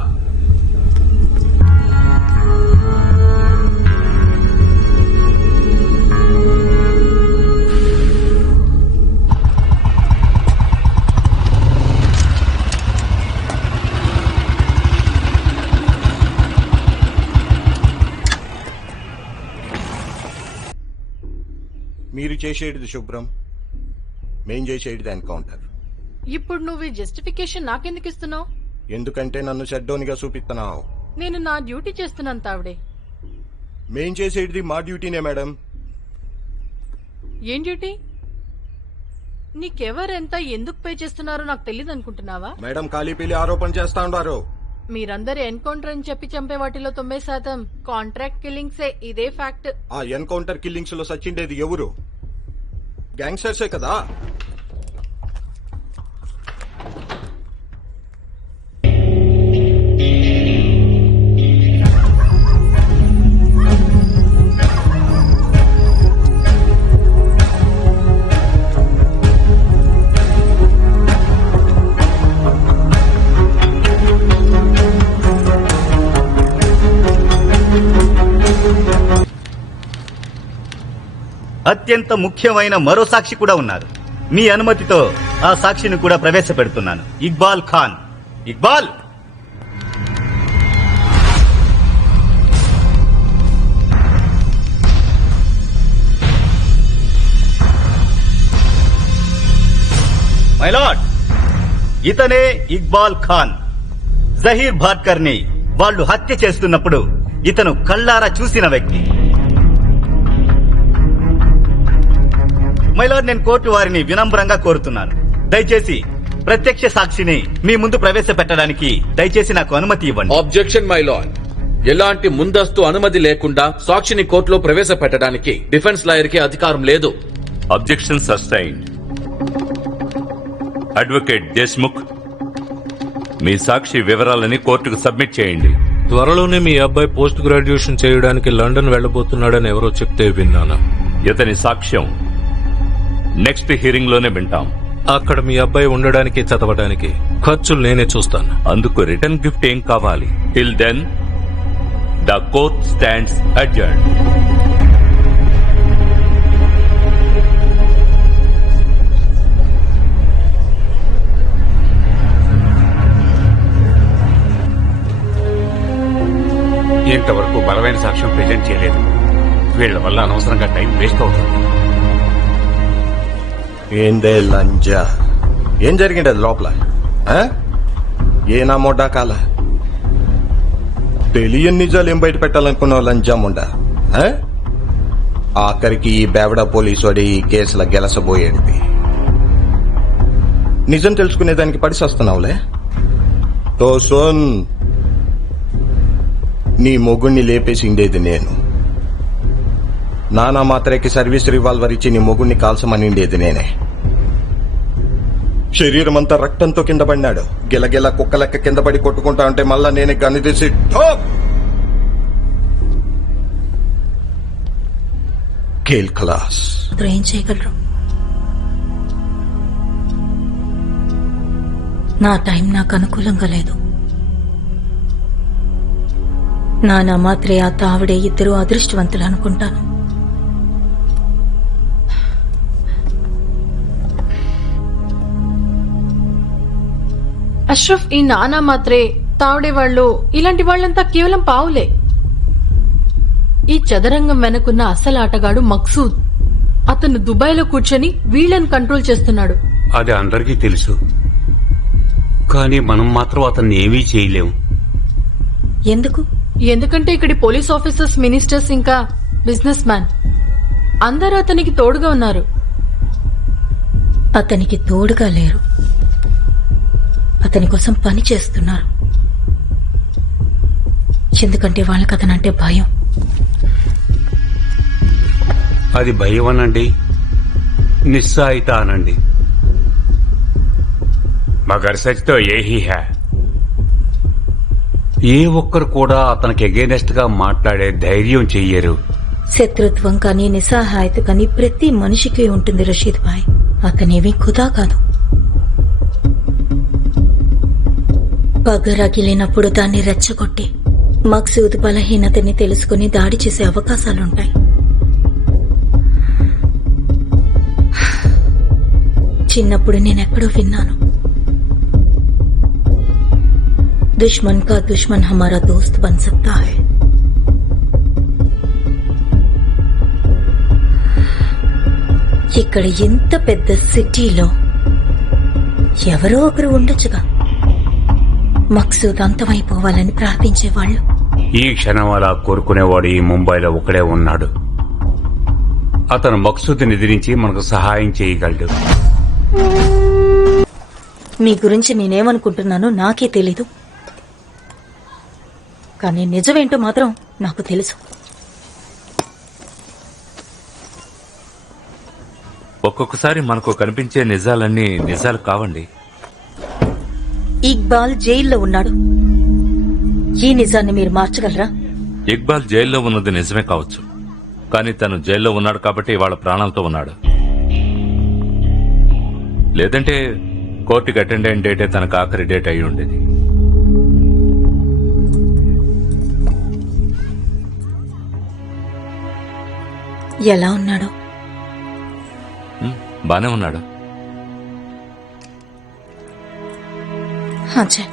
మీరు చేసేది శుభ్రం, మేం చేసేది ఎన్కౌంటర్. ఇప్పుడు నువ్వు ఈ జస్టిఫికేషన్ నాకెందుకు ఇస్తున్నావు? ఎందుకంటే నన్ను చెడ్డోనిగా చూపిస్తున్నావు. నేను నా డ్యూటీ చేస్తున్నాను తావిడే. మేం చేసేది మా డ్యూటీనే మేడం. ఏం డ్యూటీ? నీకెవరెంత ఎందుకు పే చేస్తున్నారో నాకు తెలియదు అనుకుంటున్నావా? మేడం ఖాళీ పీలి ఆరోపణ చేస్తా ఉండారు. మీరందరూ ఎన్కౌంటర్ అని చెప్పి చంపే వాటిలో 90% కాంట్రాక్ట్ కిల్లింగ్సే. ఇదే ఫ్యాక్ట్. ఆ ఎన్కౌంటర్ కిల్లింగ్స్ లో సచ్చిండేది ఎవరు? గ్యాంగ్స్టర్సే కదా. అత్యంత ముఖ్యమైన మరో సాక్షి కూడా ఉన్నారు. మీ అనుమతితో ఆ సాక్షిని కూడా ప్రవేశపెడుతున్నాను. ఇక్బాల్ ఖాన్. ఇక్బాల్, మై లార్డ్, ఇతనే ఇక్బాల్ ఖాన్. జహీర్ భాట్కర్ ని వాళ్ళు హత్య చేస్తున్నప్పుడు ఇతను కళ్ళారా చూసిన వ్యక్తి. మైలార్డ్, నేను కోర్టు వారిని వినమ్రంగా కోరుతున్నాను, దయచేసి ప్రత్యక్ష సాక్షిని మీ ముందు ప్రవేశపెట్టడానికి దయచేసి నాకు అనుమతి ఇవ్వండి. Objection my lord. ఎలాంటి ముందస్తు అనుమతి లేకుండా సాక్షిని కోర్టులో ప్రవేశపెట్టడానికి డిఫెన్స్ లాయర్ కి అధికారం లేదు. Objection sustained. అడ్వకేట్ దేశ్ముఖ్, మీ సాక్షి వివరాలని కోర్టుకు సబ్మిట్ చేయండి. త్వరలోనే మీ అబ్బాయి పోస్ట్ గ్రాడ్యుయేషన్ చేయడానికి లండన్ వెళ్లబోతున్నాడని ఎవరో చెప్తే విన్నాను. ఇతని సాక్ష్యం నెక్స్ట్ హియరింగ్ లోనే వింటాం. అక్కడ మీ అబ్బాయి ఉండడానికి చదవడానికి ఖర్చులు నేనే చూస్తాను. అందుకు రిటర్న్ గిఫ్ట్ ఏం కావాలి? Till then the court stands adjourned. ఇంతవరకు బలమైన సాక్ష్యం ప్రెజెంట్ చేయలేదు. వీళ్ల వల్ల అనవసరంగా టైం వేస్ట్ అవుతుంది. ఏందే లంజా, ఏం జరిగింది లోపల? ఏనా మొడ్డా కాల తెలియని నిజాలు ఏం బయట పెట్టాలనుకున్నావు లంజా మొండా? ఆఖరికి ఈ బేవడా పోలీసుడి ఈ కేసుల గెలసబోయేది. నిజం తెలుసుకునేదానికి పడిసొస్తున్నావులే. తో సోన్, నీ మొగుణ్ణి లేపేసిండేది నేను. నానా మాత్రకి సర్వీస్ రివాల్వర్ ఇచ్చి నీ మొగుణ్ణి కాల్చమనిండేది నేనే. శరీరం అంతా రక్తంతో కింద పడినాడు. గిలగిల కుక్క లెక్క కింద పడి కొట్టుకుంటా ఉంటే మళ్ళా నేనే గన్ను తీసి స్కేల్ క్లాస్. అప్పుడు ఏం చేయగలరు? నా టైం నాకు అనుకూలంగా లేదు. నానా మాత్రే ఆ తావిడే ఇద్దరు అదృష్టవంతులు అనుకుంటాను. అష్రఫ్, ఈ నానా మాత్రే తావడే వాళ్ళు ఇలాంటి వాళ్ళంతా కేవలం పావులే. ఈ చదరంగం వెనకున్న అసలు ఆటగాడు మక్సూద్. అతను దుబాయ్లో కూర్చొని వీళ్ళని కంట్రోల్ చేస్తున్నాడు. అది అందరికీ తెలుసు, కానీ మనం మాత్రం అతన్ని ఏమీ చేయలేము. ఎందుకు? ఎందుకంటే ఇక్కడి పోలీస్ ఆఫీసర్స్, మినిస్టర్స్ ఇంకా బిజినెస్ మ్యాన్ అందరూ అతనికి తోడుగా ఉన్నారు. అతనికి తోడుగా లేరు, అతని కోసం పని చేస్తున్నారు. ఎందుకంటే వాళ్ళకి అతనంటే భయం. అది భయం అనండి, నిస్సాయిత అనండి, మగర్ సచ్ తో యహీ హై. ఏ ఒక్కరు కూడా అతనికి ఎగేనెస్ట్ గా మాట్లాడే ధైర్యం చెయ్యరు. శత్రుత్వం కానీ నిస్సహాయత కానీ ప్రతి మనిషికి ఉంటుంది రషీద్ భాయ్. అతనేమీ ఖుదా కాదు. పగరగిలినప్పుడు దాన్ని రెచ్చగొట్టి మక్సూద్ బలహీనతని తెలుసుకుని దాడి చేసే అవకాశాలుంటాయి. చిన్నప్పుడు నేనెక్కడో విన్నాను, दुश्मन का दुश्मन हमारा दोस्त बन सकता है. ఇక్కడ ఇంత పెద్ద సిటీలో ఎవరో ఒకరు ఉండొచ్చుగా మక్సూద్ అంతమైపోవాలని ప్రార్థించేవాళ్ళు. ఈ క్షణం అలా కోరుకునేవాడు ఈ ముంబైలో ఒకడే ఉన్నాడు. అతను మక్సూద్ని ఎదిరించి మనకు సహాయం చేయగలడు. మీ గురించి నేనేమనుకుంటున్నానో నాకే తెలీదు, కానీ నిజమేంటో మాత్రం నాకు తెలుసు. ఒక్కొక్కసారి మనకు కనిపించే నిజాలన్నీ నిజాలు కావండి. ఇక్బాల్ జైల్లో ఉన్నాడు. ఈ నిజాన్ని మీరు మార్చగలరా? ఇక్బాల్ జైల్లో ఉన్నది నిజమే కావచ్చు, కానీ తను జైల్లో ఉన్నాడు కాబట్టి వాళ్ళ ప్రాణాలతో ఉన్నాడు. లేదంటే కోర్టుకి అటెండ్ అయిన డేటే తనకు ఆఖరి డేట్ అయి ఉండేది. ఎలా ఉన్నాడో? బానే ఉన్నాడు. అచ్చా,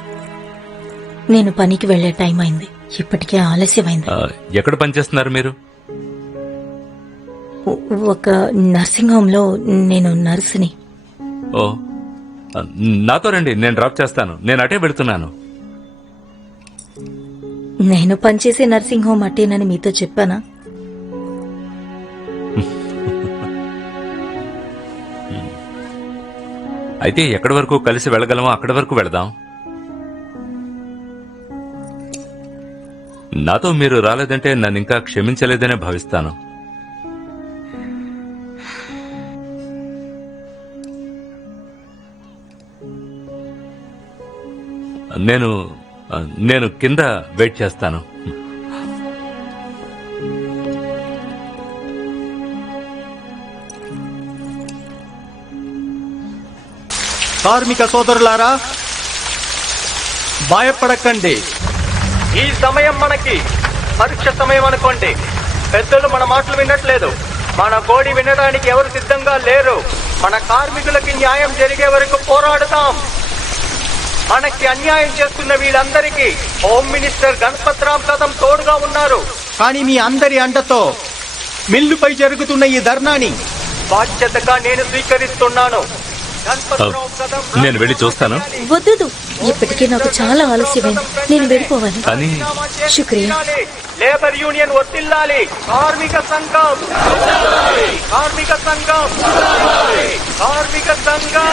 నేను పనికి వెళ్లే టైం అయింది. ఇప్పటికే ఆలస్యమైంది. ఎక్కడ పనిచేస్తున్నారు మీరు? ఒక నర్సింగ్ హోమ్ లో నేను నర్సుని. ఓ, నాతో రండి, నేను డ్రాప్ చేస్తాను. నేను అటే వెళుతున్నాను. నేను పనిచేసే నర్సింగ్ హోమ్ అట్టేనని మీతో చెప్పానా? అయితే ఎక్కడి వరకు కలిసి వెళ్ళగలమో అక్కడి వరకు వెళదాం. నాతో మీరు రాలేదంటే నన్ను ఇంకా క్షమించలేదనే భావిస్తాను. నేను కింద వెయిట్ చేస్తాను. కార్మిక సోదరులారా, భయపడకండి. ఈ సమయం మనకి పరీక్ష సమయం అనుకోండి. పెద్దలు మన మాటలు వినట్లేదు. మన గోడి వినడానికి ఎవరు సిద్ధంగా లేరు. మన కార్మికులకి న్యాయం జరిగే వరకు పోరాడుతాం. మనకి అన్యాయం చేస్తున్న వీళ్ళందరికీ హోమ్ మినిస్టర్ గణపత్ రామ్ కదం తోడుగా ఉన్నారు. కానీ మీ అందరి అండతో మిల్లుపై జరుగుతున్న ఈ ధర్నాని బాధ్యతగా నేను స్వీకరిస్తున్నాను. నేను వెళ్ళి చూస్తాను. వద్దు, ఇప్పటికే నాకు చాలా ఆలస్యమైంది. నేను వెళ్ళిపోవాలి. కానీ శుక్రియా. లేబర్ యూనియన్ వర్తిల్లాలి. కార్మిక సంఘం, కార్మిక సంఘం, కార్మిక సంఘం.